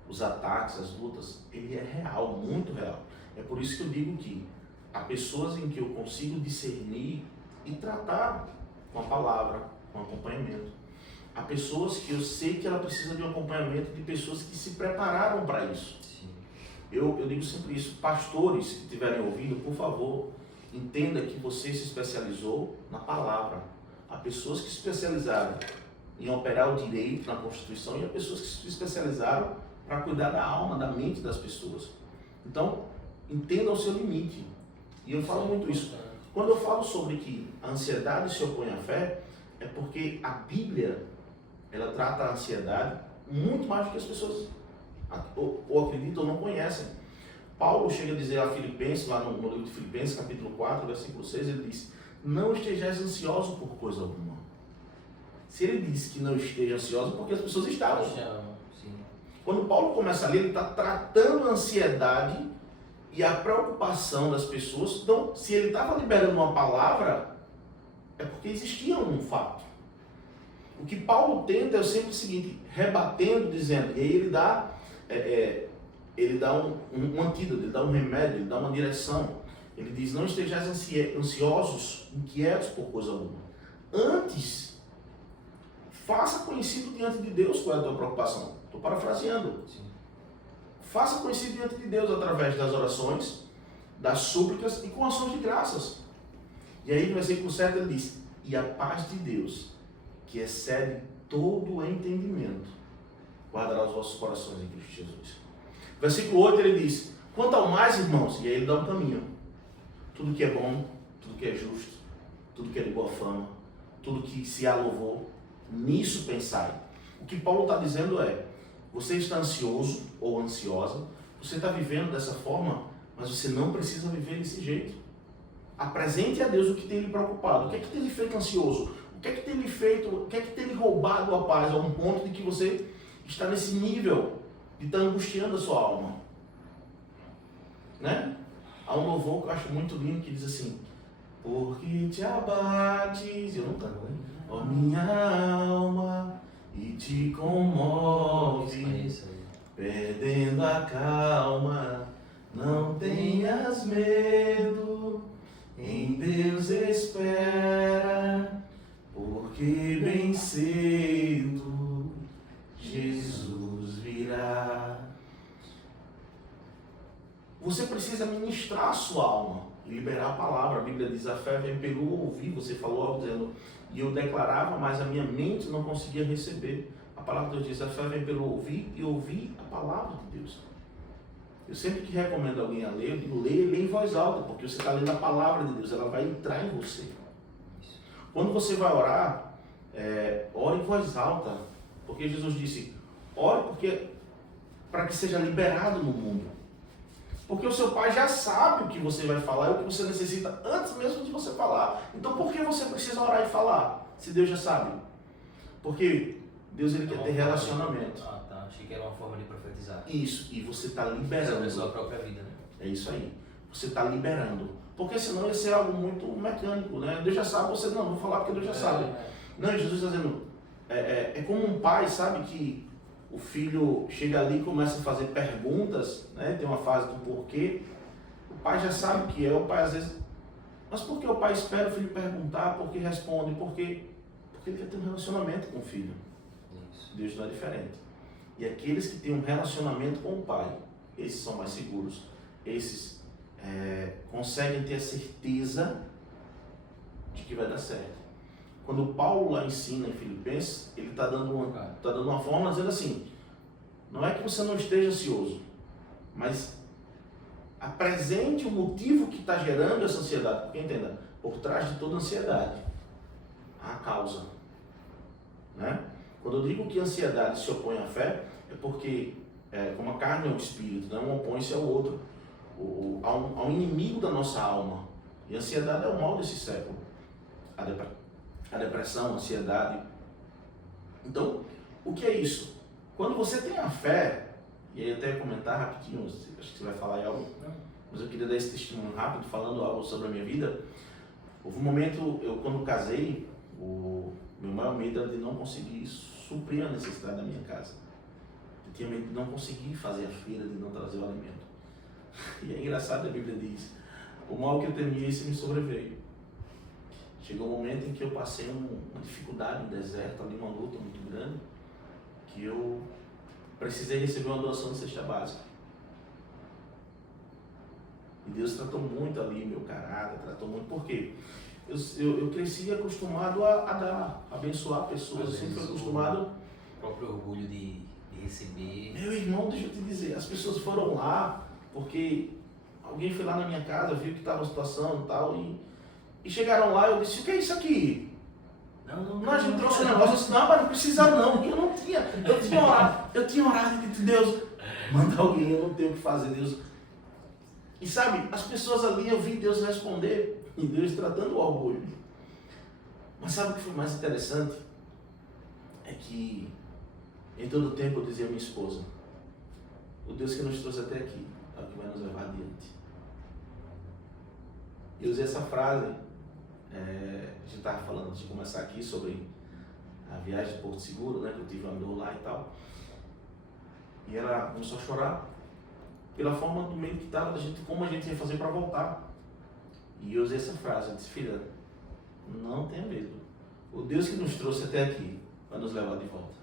os ataques, as lutas, ele é real, muito real. É por isso que eu digo que há pessoas em que eu consigo discernir e tratar com a palavra, com acompanhamento. Há pessoas que eu sei que ela precisa de um acompanhamento de pessoas que se prepararam para isso. Sim. Eu digo sempre isso, pastores que estiverem ouvindo, por favor, entenda que você se especializou na palavra. Há pessoas que se especializaram em operar o direito na Constituição e há pessoas que se especializaram para cuidar da alma, da mente das pessoas. Então, entenda o seu limite. E eu falo muito isso. Quando eu falo sobre que a ansiedade se opõe à fé, é porque a Bíblia, ela trata a ansiedade muito mais do que as pessoas ou acreditam ou não conhecem. Paulo chega a dizer a Filipenses, lá no livro de Filipenses, capítulo 4, versículo 6, ele diz, não estejais ansiosos por coisa alguma. Se ele diz que não esteja ansioso, é porque as pessoas estavam. Sim. Quando Paulo começa a ler, ele está tratando a ansiedade e a preocupação das pessoas. Então, se ele estava liberando uma palavra, é porque existia um fato. O que Paulo tenta é sempre o seguinte, rebatendo, dizendo, e aí ele dá um antídoto, ele dá um remédio, ele dá uma direção. Ele diz, não estejais ansiosos, inquietos por coisa alguma. Antes, faça conhecido diante de Deus qual é a tua preocupação. Estou parafraseando. Sim. Faça conhecido diante de Deus através das orações, das súplicas e com ações de graças. E aí no versículo 7 ele diz, e a paz de Deus, que excede todo o entendimento, guardará os vossos corações em Cristo Jesus. Versículo 8 ele diz, quanto ao mais, irmãos, e aí ele dá um caminho. Tudo que é bom, tudo que é justo, tudo que é de boa fama, tudo que se há louvor, nisso pensai. O que Paulo está dizendo é, você está ansioso ou ansiosa, você está vivendo dessa forma, mas você não precisa viver desse jeito. Apresente a Deus o que tem lhe preocupado, o que é que tem lhe feito ansioso, o que é que tem lhe feito, o que é que tem lhe roubado a paz, a um ponto de que você está nesse nível de estar angustiando a sua alma. Né? Há um louvor que eu acho muito lindo que diz assim, porque te abates, eu não canto, né? Ó minha alma, e te comove, perdendo a calma, não tenhas medo, em Deus espera, porque bem cedo Jesus virá. Você precisa ministrar a sua alma e liberar a palavra. A Bíblia diz: a fé vem pelo ouvir. Você falou algo dizendo, e eu declarava, mas a minha mente não conseguia receber. A palavra de Deus diz: a fé vem pelo ouvir e ouvir a palavra de Deus. Eu sempre que recomendo alguém a ler, eu digo: leia em voz alta, porque você está lendo a palavra de Deus, ela vai entrar em você. Quando você vai orar, ore em voz alta, porque Jesus disse: ore para que seja liberado no mundo. Porque o seu pai já sabe o que você vai falar e o que você necessita antes mesmo de você falar. Então por que você precisa orar e falar, se Deus já sabe? Porque Deus ele quer ter relacionamento. Ah, tá. Achei que era uma forma de profetizar. Isso, e você está liberando. Sobre a sua própria vida, né? É isso aí. Você está liberando. Porque senão ia ser algo muito mecânico, né? Deus já sabe, você não vou falar porque Deus já sabe. Não, Jesus está dizendo, é como um pai, sabe, que o filho chega ali e começa a fazer perguntas, né? Tem uma fase do porquê. O pai já sabe o que é, o pai às vezes... Mas por que o pai espera o filho perguntar? Por que responde? Porque ele quer ter um relacionamento com o filho. Isso. Deus não é diferente. E aqueles que têm um relacionamento com o pai, esses são mais seguros. Esses conseguem ter a certeza de que vai dar certo. Quando Paulo lá ensina em Filipenses, ele está dando uma fórmula dizendo assim: não é que você não esteja ansioso, mas apresente o motivo que está gerando essa ansiedade. Porque entenda, por trás de toda ansiedade há a causa, né? Quando eu digo que a ansiedade se opõe à fé, é porque como a carne é um espírito, né? Um opõe-se ao outro, há um inimigo da nossa alma. E a ansiedade é o mal desse século. A depressão, a ansiedade. Então, o que é isso? Quando você tem a fé, e aí até comentar rapidinho, acho que você vai falar aí algo, mas eu queria dar esse testemunho rápido, falando algo sobre a minha vida. Houve um momento, eu quando casei, o meu maior medo era de não conseguir suprir a necessidade da minha casa. Eu tinha medo de não conseguir fazer a feira, de não trazer o alimento. E é engraçado, a Bíblia diz: o mal que eu temia, esse me sobreveio. Chegou um momento em que eu passei uma dificuldade, um deserto, ali uma luta muito grande, que eu precisei receber uma doação de cesta básica. E Deus tratou muito ali meu caráter, tratou muito, por quê? Eu cresci acostumado a dar, a abençoar pessoas, eu sempre fui acostumado... O próprio orgulho de receber... Meu irmão, deixa eu te dizer, as pessoas foram lá porque alguém foi lá na minha casa, viu que estava a situação e tal, e chegaram lá e eu disse: o que é isso aqui? Não, a gente trouxe um negócio. Eu disse: não, mas não precisa não, porque eu tinha orado e disse: Deus, manda alguém, eu não tenho o que fazer, Deus. E sabe, as pessoas ali, eu vi Deus responder, e Deus tratando o orgulho. Mas sabe o que foi mais interessante? É que em todo o tempo eu dizia à minha esposa: o Deus que nos trouxe até aqui é o que vai nos levar adiante. Eu usei essa frase, a gente estava falando antes de começar aqui sobre a viagem de Porto Seguro, né, que eu tive uma dor lá e tal. E ela começou a chorar pela forma do medo que estava, como a gente ia fazer para voltar. E eu usei essa frase, eu disse: filha, não tenha medo. O Deus que nos trouxe até aqui vai nos levar de volta.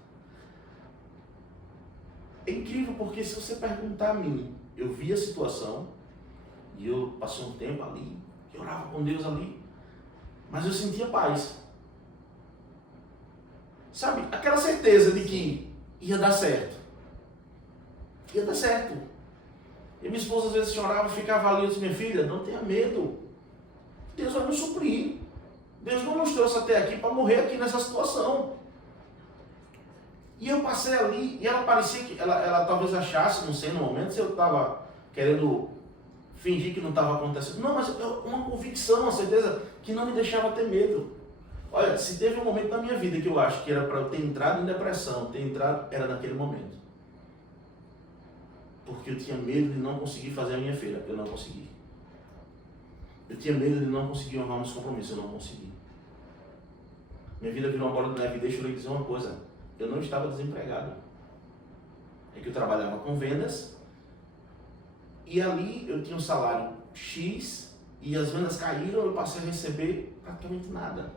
É incrível porque se você perguntar a mim, eu vi a situação e eu passei um tempo ali, eu orava com Deus ali, mas eu sentia paz. Sabe, aquela certeza de que ia dar certo. Ia dar certo. E minha esposa às vezes chorava, ficava ali, eu disse: minha filha, não tenha medo. Deus vai nos suprir. Deus não nos trouxe até aqui para morrer aqui nessa situação. E eu passei ali, e ela parecia que, ela talvez achasse, não sei no momento, se eu estava querendo fingir que não estava acontecendo. Não, mas uma convicção, uma certeza que não me deixava ter medo. Olha, se teve um momento na minha vida que eu acho que era para eu ter entrado em depressão, era naquele momento. Porque eu tinha medo de não conseguir fazer a minha feira. Eu não consegui. Eu tinha medo de não conseguir honrar meus compromissos, eu não consegui. Minha vida virou uma bola de neve. Deixa eu lhe dizer uma coisa, eu não estava desempregado. É que eu trabalhava com vendas e ali eu tinha um salário X e as vendas caíram, eu passei a receber praticamente nada.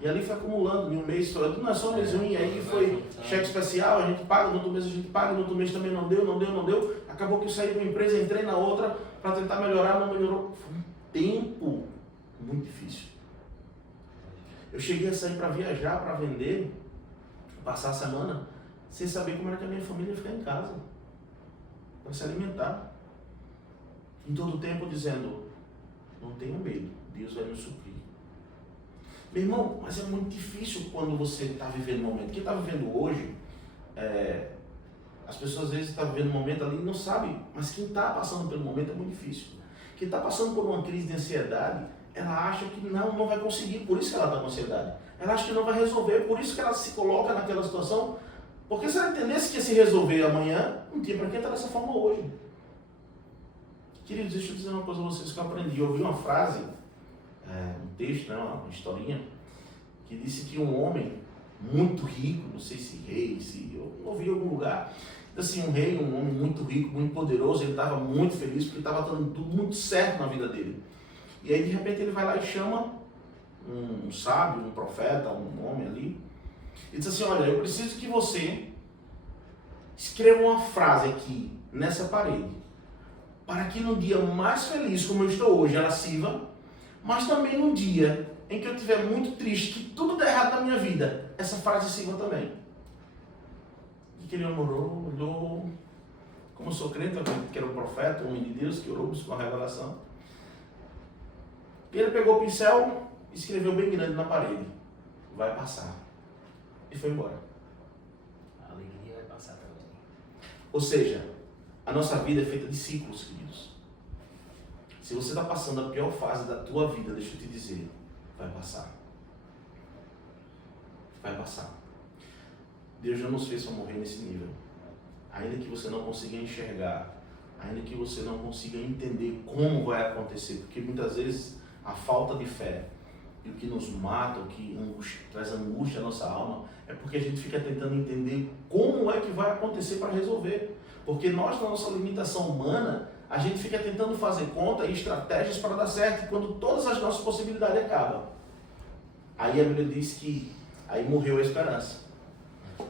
E ali foi acumulando, em um mês, não é só um mês ruim, aí foi cheque especial, a gente paga, no outro mês a gente paga, no outro mês também não deu. Acabou que eu saí de uma empresa, entrei na outra para tentar melhorar, não melhorou. Foi um tempo muito difícil. Eu cheguei a sair para viajar, para vender, passar a semana, sem saber como era que a minha família ia ficar em casa, para se alimentar. Em todo o tempo dizendo, não tenha medo, Deus vai nos suprir. Meu irmão, mas é muito difícil quando você está vivendo um momento. Quem está vivendo hoje, as pessoas às vezes estão vivendo um momento ali e não sabem, mas quem está passando pelo momento é muito difícil. Quem está passando por uma crise de ansiedade, ela acha que não vai conseguir, por isso que ela está com ansiedade. Ela acha que não vai resolver, por isso que ela se coloca naquela situação. Porque se ela entendesse que ia se resolver amanhã, não tinha para quem estar dessa forma hoje. Queridos, deixa eu dizer uma coisa a vocês que eu aprendi. Eu ouvi uma frase, um texto, uma historinha, que disse que um homem muito rico, não sei se rei, se eu ouvi em algum lugar, assim, um rei, um homem muito rico, muito poderoso, ele estava muito feliz porque estava dando tudo muito certo na vida dele. E aí de repente ele vai lá e chama um sábio, um profeta, um homem ali, e diz assim, olha, eu preciso que você escreva uma frase aqui nessa parede, para que no dia mais feliz como eu estou hoje ela sirva, mas também num dia em que eu estiver muito triste, que tudo der errado na minha vida, essa frase sirva também. E que ele olhou, como eu sou crente, eu acredito que era um profeta, um homem de Deus, que orou, buscou uma revelação. E ele pegou o pincel e escreveu bem grande na parede, vai passar. E foi embora. A alegria vai passar também. Ou seja, a nossa vida é feita de ciclos, queridos. Se você está passando a pior fase da tua vida, deixa eu te dizer, vai passar. Vai passar. Deus já nos fez para morrer nesse nível. Ainda que você não consiga enxergar, ainda que você não consiga entender como vai acontecer, porque muitas vezes a falta de fé e o que nos mata, o que traz angústia à nossa alma, é porque a gente fica tentando entender como é que vai acontecer para resolver. Porque nós, na nossa limitação humana, a gente fica tentando fazer conta e estratégias para dar certo, e quando todas as nossas possibilidades acabam. Aí a Bíblia diz que aí morreu a esperança.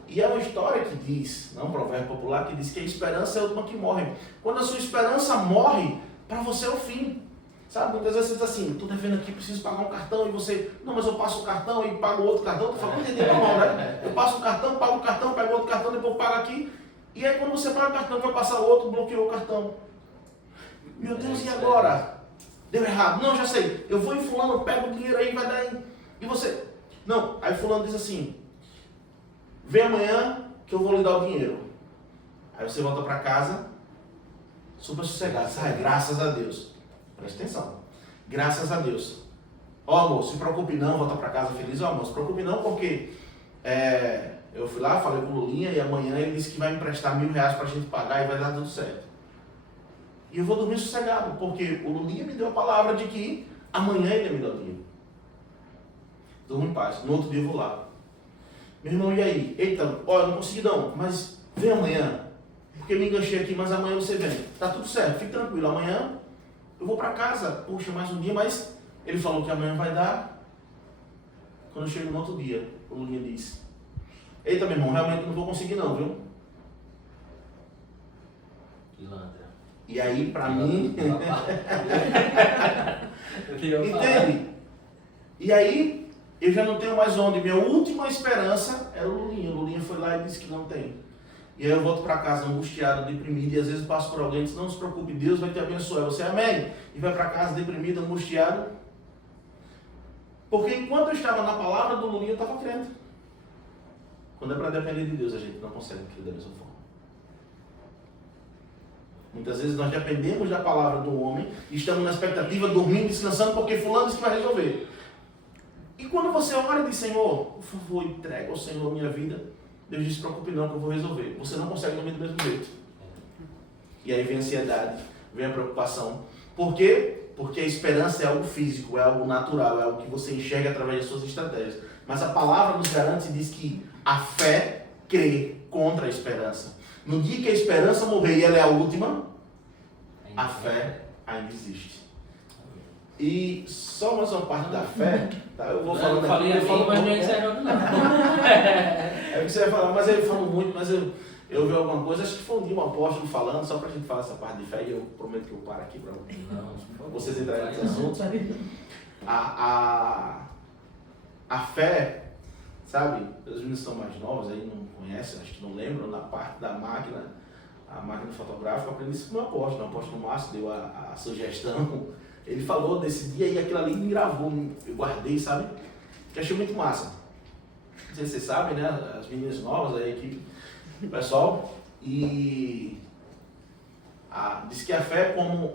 E é uma história que diz, não é um provérbio popular, que diz que a esperança é a última que morre. Quando a sua esperança morre, para você é o fim. Sabe, muitas vezes você diz assim, estou devendo aqui, preciso pagar um cartão, e você, não, mas eu passo o cartão e pago outro cartão, estou falando de mão, né? Eu passo o cartão, pago o cartão, pego outro cartão, depois pago aqui, e aí quando você paga o cartão, vai passar o outro, bloqueou o cartão. Meu Deus, e agora? Deu errado. Não, já sei, eu vou em fulano, pego o dinheiro aí, vai dar aí. E você? Não, aí fulano diz assim, vem amanhã que eu vou lhe dar o dinheiro. Aí você volta para casa, super sossegado, graças a Deus. Presta atenção. Graças a Deus. Ó, amor, se preocupe não, volta para casa feliz. Ó, amor, se preocupe não, porque eu fui lá, falei com o Lulinha e amanhã ele disse que vai me emprestar R$1.000 para a gente pagar e vai dar tudo certo. E eu vou dormir sossegado, porque o Lulinha me deu a palavra de que amanhã ele ia me dar o dinheiro. Durmo em paz. No outro dia eu vou lá. Meu irmão, e aí? Eita, ó, eu não consegui não, mas vem amanhã. Porque eu me enganchei aqui, mas amanhã você vem. Tá tudo certo, fique tranquilo. Amanhã eu vou para casa, puxa, mais um dia, mas ele falou que amanhã vai dar. Quando eu chego no outro dia, o Lulinha disse, eita, meu irmão, realmente não vou conseguir não, viu? Pilantra. E aí, pra mim... Entende? E aí, eu já não tenho mais onde. Minha última esperança era o Lulinha. O Lulinha foi lá e disse que não tem. E aí eu volto para casa angustiado, deprimido, e às vezes passo por alguém e diz, não se preocupe, Deus vai te abençoar. Você, amém? E vai para casa deprimido, angustiado. Porque enquanto eu estava na palavra do Lulinha, eu estava crendo. Quando é para depender de Deus, a gente não consegue crer da mesma forma. Muitas vezes nós dependemos da palavra do homem e estamos na expectativa, dormindo, descansando, porque fulano disse que vai resolver. E quando você ora e diz, Senhor, por favor, entrega ao Senhor minha vida, Deus diz, se preocupe não, que eu vou resolver. Você não consegue dormir do mesmo jeito. E aí vem a ansiedade, vem a preocupação. Porque porque a esperança é algo físico, é algo natural, é algo que você enxerga através das suas estratégias. Mas a palavra nos garante e diz que a fé crê contra a esperança. No dia que a esperança morrer e ela é a última, a fé ainda existe. E só mais uma parte da fé, tá? Eu vou falando aqui, eu falo mas muito, não é encerrando não. É o que você vai falar, mas ele falou muito, mas eu vi alguma coisa, acho que foi um dia um apóstolo falando, só pra gente falar essa parte de fé, e eu prometo que eu paro aqui pra vocês entrarem nesse assunto. A fé, sabe, os meninos são mais novos aí, não conhecem, acho que não lembram, na parte da máquina, a máquina fotográfica, eu aprendi isso com o apóstolo Márcio deu a sugestão, ele falou desse dia e aquilo ali me gravou, eu guardei, sabe, que achei muito massa. Não sei se vocês sabem, né, as meninas novas aí aqui, o pessoal, e diz que a fé é como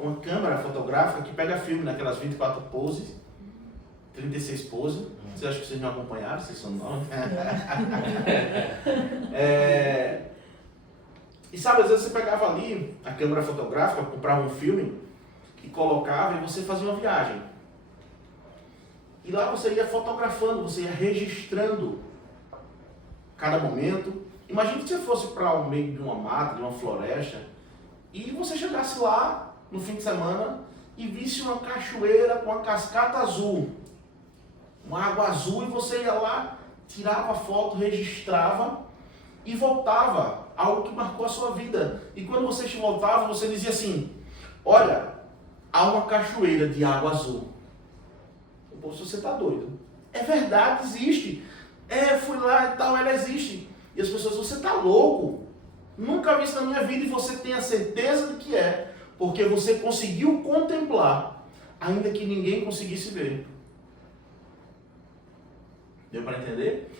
uma câmera fotográfica que pega filme naquelas 24 poses, 36 poses. Vocês acham que vocês não acompanharam? Vocês são novos? E sabe, às vezes você pegava ali a câmera fotográfica, comprava um filme e colocava e você fazia uma viagem. E lá você ia fotografando, você ia registrando cada momento. Imagine que você fosse para o meio de uma mata, de uma floresta, e você chegasse lá no fim de semana e visse uma cachoeira com a cascata azul, uma água azul, e você ia lá, tirava a foto, registrava e voltava, algo que marcou a sua vida. E quando você voltava, você dizia assim: olha, há uma cachoeira de água azul. Pô, se você está doido. É verdade, existe. Fui lá e tal, ela existe. E as pessoas, você está louco. Nunca vi isso na minha vida, e você tem a certeza de que é, porque você conseguiu contemplar, ainda que ninguém conseguisse ver. Deu para entender?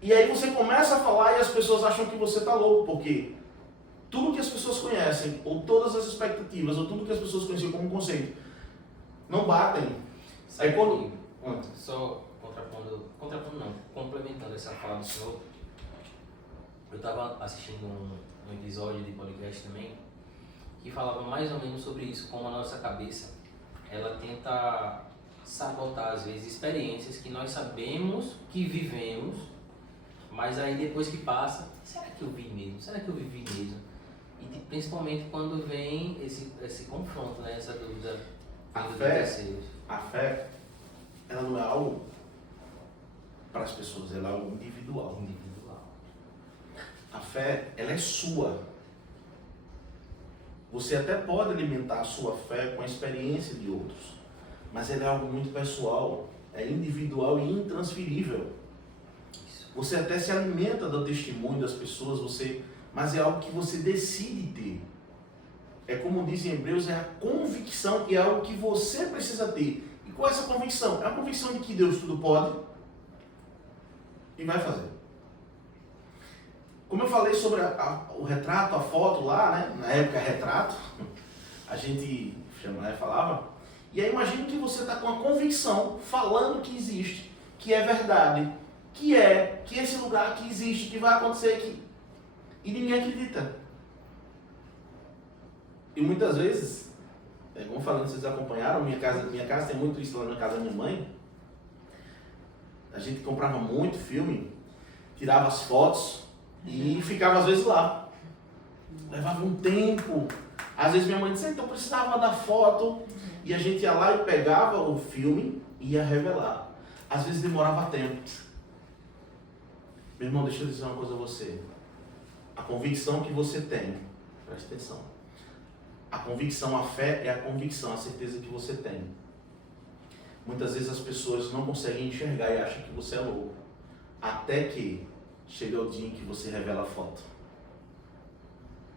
E aí você começa a falar e as pessoas acham que você está louco, porque tudo que as pessoas conhecem, ou todas as expectativas, ou tudo que as pessoas conheciam como conceito, não batem. Aí quando... Só contrapondo não, complementando essa fala do senhor, eu estava assistindo um episódio de podcast também, que falava mais ou menos sobre isso, como a nossa cabeça, ela tenta sabotar às vezes experiências que nós sabemos que vivemos, mas aí depois que passa, será que eu vi mesmo? Será que eu vivi mesmo? E principalmente quando vem esse confronto, né? Essa dúvida vindo de terceiros. A fé, ela não é algo para as pessoas, ela é algo individual. A fé, ela é sua. Você até pode alimentar a sua fé com a experiência de outros, mas ela é algo muito pessoal, é individual e intransferível. Você até se alimenta do testemunho das pessoas, mas é algo que você decide ter. É como diz em Hebreus, é a convicção, e é algo que você precisa ter. E qual é essa convicção? É a convicção de que Deus tudo pode e vai fazer. Como eu falei sobre o retrato, a foto lá, né? Na época retrato, a gente falava. E aí imagina que você está com a convicção, falando que existe, que é verdade, que esse lugar aqui existe, que vai acontecer aqui. E ninguém acredita. E muitas vezes, como falando, vocês acompanharam, minha casa tem muito isso lá na casa da minha mãe. A gente comprava muito filme, tirava as fotos e ficava às vezes lá. Levava um tempo. Às vezes minha mãe disse, então precisava da foto. E a gente ia lá e pegava o filme e ia revelar. Às vezes demorava tempo. Meu irmão, deixa eu dizer uma coisa a você. A convicção que você tem, preste atenção. A convicção, a fé é a convicção, a certeza que você tem. Muitas vezes as pessoas não conseguem enxergar e acham que você é louco. Até que chega o dia em que você revela a foto.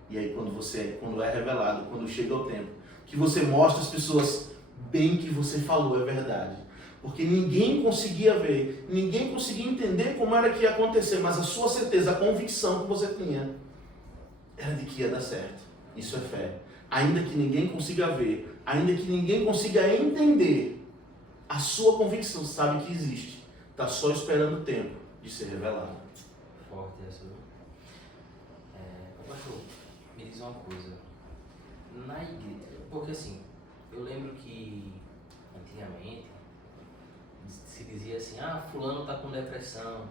E aí quando é revelado, quando chega o tempo, que você mostra às pessoas bem que você falou, é verdade. Porque ninguém conseguia ver, ninguém conseguia entender como era que ia acontecer, mas a sua certeza, a convicção que você tinha, era de que ia dar certo. Isso é fé. Ainda que ninguém consiga ver, ainda que ninguém consiga entender, a sua convicção sabe que existe. Está só esperando o tempo de ser revelado. Forte essa. Pastor, me diz uma coisa. Na igreja, Porque assim, eu lembro que antigamente se dizia assim, fulano tá com depressão,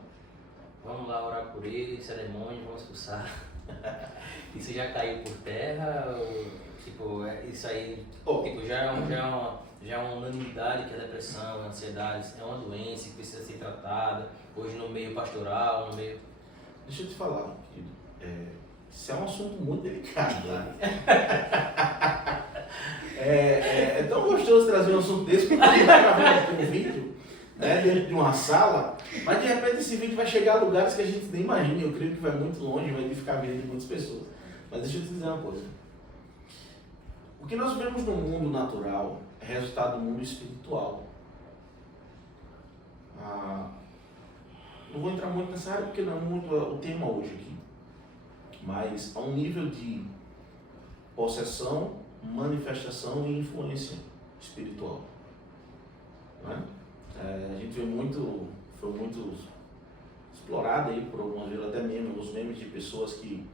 vamos lá orar por ele, isso é demônio, vamos expulsar. Isso já caiu por terra? Ou, tipo, isso aí tipo, já é uma unanimidade que a depressão, a ansiedade é uma doença que precisa ser tratada, hoje no meio pastoral, no meio... Deixa eu te falar, querido. Isso é um assunto muito delicado, né? É tão gostoso trazer um assunto desse, porque a gente está gravando um vídeo, né, dentro de uma sala, mas de repente esse vídeo vai chegar a lugares que a gente nem imagina. Eu creio que vai muito longe, vai edificar a vida de muitas pessoas. Mas deixa eu te dizer uma coisa. O que nós vemos no mundo natural é resultado do mundo espiritual. Não vou entrar muito nessa área porque não é muito o tema hoje aqui. Mas há um nível de possessão, manifestação e influência espiritual. Né? A gente vê foi muito explorado aí por algumas vezes, até mesmo nos memes de pessoas que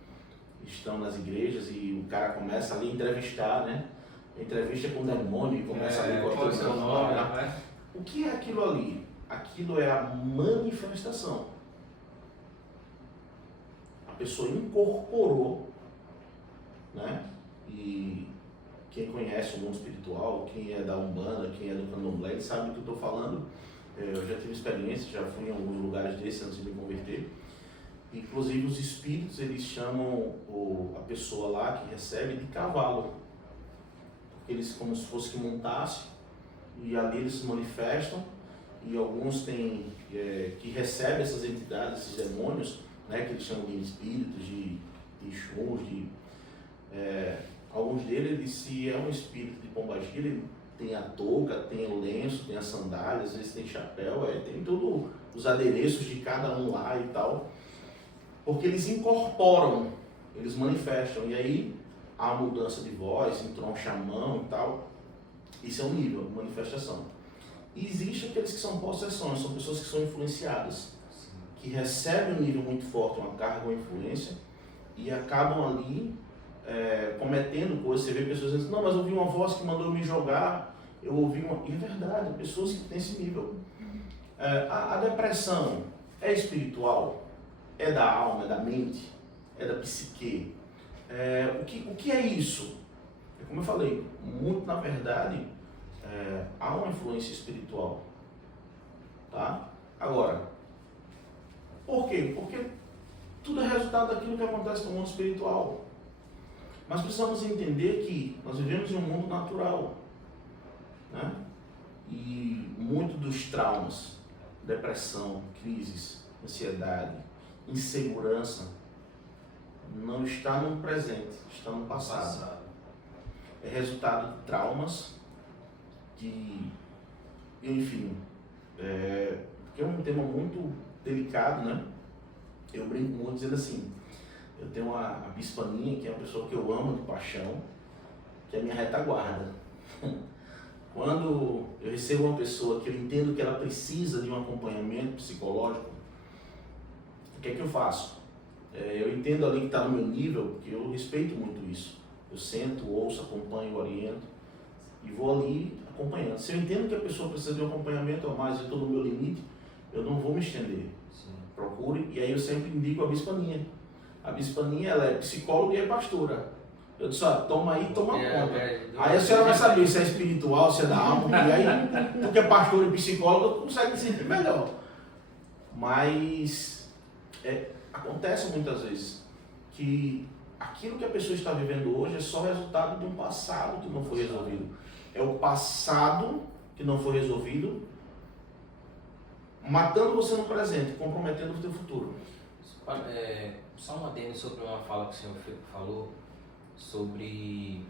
estão nas igrejas e o cara começa ali a entrevistar, né? Entrevista com o demônio e começa ali com qual é o seu nome, né? O que é aquilo ali? Aquilo é a manifestação. A pessoa incorporou, né? E quem conhece o mundo espiritual, quem é da Umbanda, quem é do Candomblé, sabe do que eu estou falando. Eu já tive experiência, já fui em alguns lugares desses antes de me converter. Inclusive os espíritos, eles chamam a pessoa lá que recebe de cavalo. Porque eles como se fosse que montasse, e ali eles se manifestam, e alguns têm, que recebem essas entidades, esses demônios, né, que eles chamam de espíritos, de chuns, alguns deles, se é um espírito de pombagira, ele tem a touca, tem o lenço, tem as sandálias, às vezes tem chapéu, tem todos os adereços de cada um lá e tal, porque eles incorporam, eles manifestam, e aí há mudança de voz, entroncha a mão e tal. Isso é um nível de manifestação. E existe aqueles que são possessões, são pessoas que são influenciadas, que recebem um nível muito forte, uma carga ou influência, e acabam ali cometendo coisas. Você vê pessoas dizendo, não, mas eu ouvi uma voz que mandou me jogar, eu ouvi uma... E é verdade, pessoas que têm esse nível. A depressão é espiritual? É da alma, é da mente, é da psique? O que é isso? Como eu falei, muito na verdade há uma influência espiritual, tá? Agora, por quê? Porque tudo é resultado daquilo que acontece no mundo espiritual. Mas precisamos entender que nós vivemos em um mundo natural, né? E muito dos traumas, depressão, crises, ansiedade, insegurança, não está no presente, está no passado. É resultado de traumas, enfim, porque é um tema muito delicado, né? Eu brinco muito dizendo assim, eu tenho a Bispa Ninha, que é uma pessoa que eu amo de paixão, que é a minha retaguarda. Quando eu recebo uma pessoa que eu entendo que ela precisa de um acompanhamento psicológico, o que é que eu faço? Eu entendo ali que está no meu nível, porque eu respeito muito isso. Eu sento, ouço, acompanho, oriento e vou ali acompanhando. Se eu entendo que a pessoa precisa de um acompanhamento a mais, eu estou no meu limite, eu não vou me estender. Sim. Procure, e aí eu sempre indico a Bispa Ninha. A Bispa Ninha, ela é psicóloga e é pastora. Eu disse, toma aí, toma conta. Aí a senhora vai saber se é espiritual, se é da alma, porque aí, porque é pastor e psicólogo, consegue sentir melhor. Mas acontece muitas vezes que aquilo que a pessoa está vivendo hoje é só resultado de um passado que não foi resolvido. É o passado que não foi resolvido, matando você no presente, comprometendo o teu futuro. Só um adendo sobre uma fala que o senhor falou sobre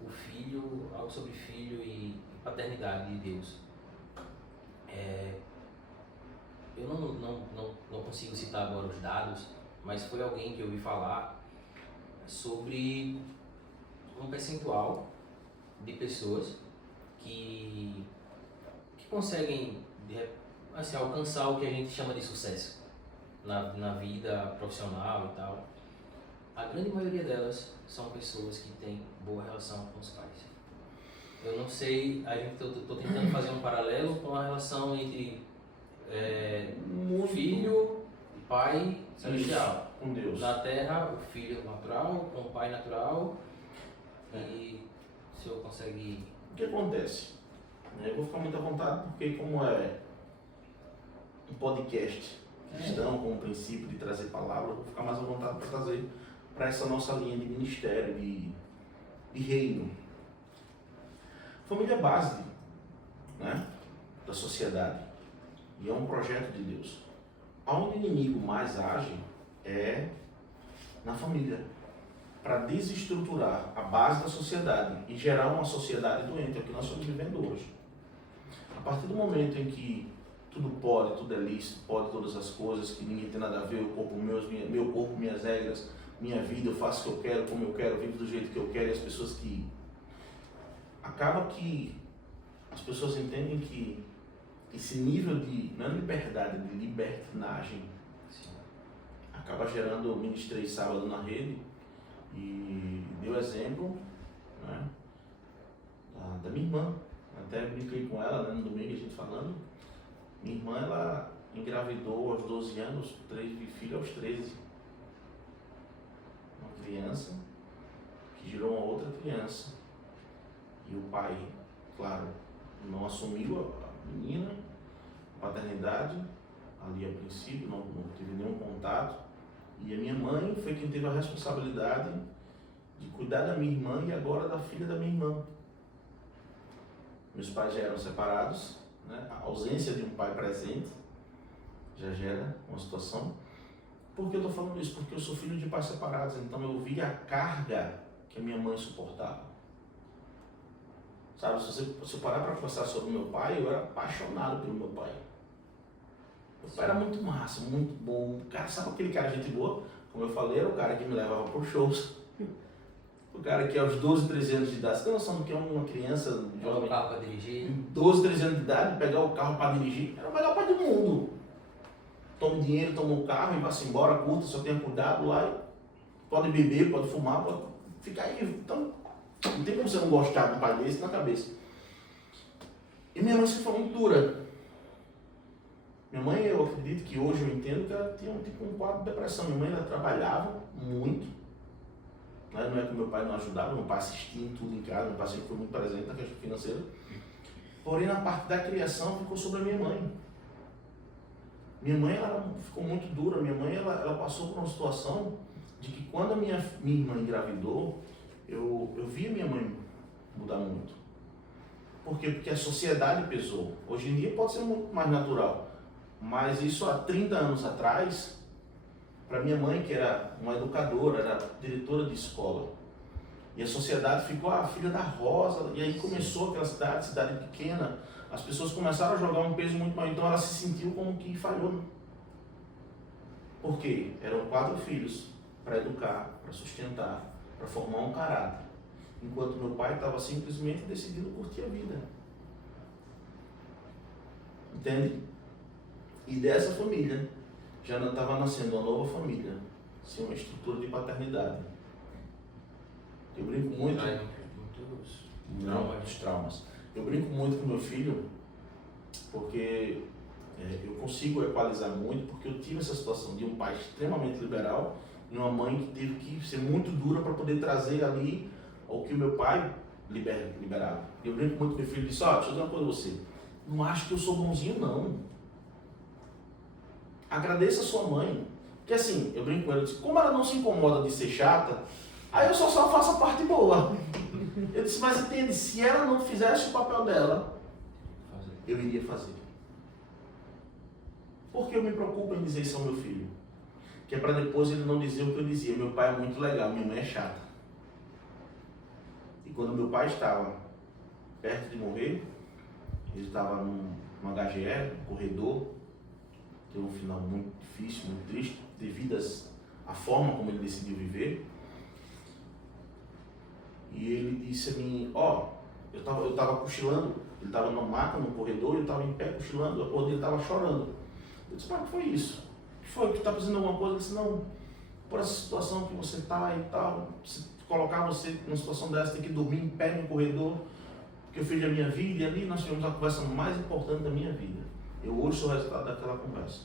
o filho, algo sobre filho e paternidade de Deus. Eu não consigo citar agora os dados, mas foi alguém que eu ouvi falar sobre um percentual de pessoas que conseguem assim, alcançar o que a gente chama de sucesso na vida profissional e tal, a grande maioria delas são pessoas que têm boa relação com os pais. Eu não sei, estou tentando fazer um paralelo com a relação entre filho e pai celestial. Com Deus. Na terra, o filho natural, com o pai natural. E o senhor consegue... O que acontece? Eu vou ficar muito à vontade porque como é um podcast cristão com o princípio de trazer palavra, eu vou ficar mais à vontade para trazer para essa nossa linha de ministério, de reino. Família é base, né, da sociedade e é um projeto de Deus. Onde o inimigo mais age é na família, para desestruturar a base da sociedade e gerar uma sociedade doente, é o que nós estamos vivendo hoje. A partir do momento em que tudo pode, tudo é lícito, pode todas as coisas, que ninguém tem nada a ver, o corpo meu corpo, minhas regras, minha vida, eu faço o que eu quero, como eu quero, vivo do jeito que eu quero, e as pessoas que... Acaba que as pessoas entendem que esse nível de, não é liberdade, de libertinagem, acaba gerando, eu ministrei sábado na rede, e deu exemplo, né, da minha irmã. Até brinquei com ela, né, no domingo a gente falando. Minha irmã, ela engravidou aos 12 anos, teve filho aos 13. Uma criança que gerou uma outra criança. E o pai, claro, não assumiu a menina, a paternidade, ali a princípio, não teve nenhum contato. E a minha mãe foi quem teve a responsabilidade de cuidar da minha irmã e agora da filha da minha irmã. Meus pais já eram separados, né? A ausência de um pai presente já gera uma situação. Por que eu estou falando isso? Porque eu sou filho de pais separados, então eu vi a carga que a minha mãe suportava. Sabe, se eu parar para conversar sobre o meu pai, eu era apaixonado pelo meu pai. Meu pai era muito massa, muito bom. O cara, sabe aquele cara gente boa? Como eu falei, era o cara que me levava por shows. O cara que aos 12, 13 anos de idade, você tem noção do que é uma criança jovem, carro para dirigir? 12, 13 anos de idade, pegar o carro para dirigir, era o melhor pai do mundo. Toma o dinheiro, toma o carro e vai-se embora, curta, só tenha cuidado lá. Pode beber, pode fumar, pode ficar aí. Então, não tem como você não gostar de um pai desse na cabeça. E minha mãe sempre foi muito dura. Minha mãe, eu acredito que hoje eu entendo que ela tinha um quadro de depressão. Minha mãe, ela trabalhava muito. Não é que meu pai não ajudava, meu pai assistia em tudo em casa, meu pai sempre foi muito presente na questão financeira. Porém, na parte da criação ficou sobre a minha mãe. Minha mãe, ela ficou muito dura. Minha mãe, ela passou por uma situação de que quando a minha irmã engravidou, eu vi a minha mãe mudar muito. Por quê? Porque a sociedade pesou. Hoje em dia pode ser muito mais natural. Mas isso há 30 anos atrás, para minha mãe, que era uma educadora, era diretora de escola, e a sociedade ficou a filha da Rosa, e aí começou aquela cidade pequena, as pessoas começaram a jogar um peso muito maior, então ela se sentiu como que falhou. Por quê? Eram 4 filhos para educar, para sustentar, para formar um caráter, enquanto meu pai estava simplesmente decidindo curtir a vida. Entende? E dessa família já estava nascendo uma nova família, sem uma estrutura de paternidade. Eu brinco muito. Muitos traumas. Eu brinco muito com meu filho, porque eu consigo equalizar muito, porque eu tive essa situação de um pai extremamente liberal e uma mãe que teve que ser muito dura para poder trazer ali o que o meu pai liberava. Eu brinco muito com meu filho e disse, deixa eu dizer uma coisa a você, não acho que eu sou bonzinho não. Agradeça a sua mãe. Porque assim, eu brinco com ela, eu disse, como ela não se incomoda de ser chata, aí eu só faço a parte boa. Eu disse, mas entende, se ela não fizesse o papel dela, eu iria fazer. Porque eu me preocupo em dizer isso ao meu filho? Que é para depois ele não dizer o que eu dizia, meu pai é muito legal, minha mãe é chata. E quando meu pai estava perto de morrer, ele estava num HGE, um corredor, teve um final muito difícil, muito triste, devido à forma como ele decidiu viver. E ele disse a mim, eu estava cochilando, ele estava numa maca, no corredor, eu estava em pé cochilando, a cor dele estava chorando. Eu disse, pai, o que foi isso? O que foi? Tu está precisando de alguma coisa? Ele disse, não, por essa situação que você está e tal, se colocar você numa situação dessa, tem que dormir em pé no corredor, que eu fiz a minha vida, e ali nós tivemos a conversa mais importante da minha vida. Eu hoje sou o resultado daquela conversa.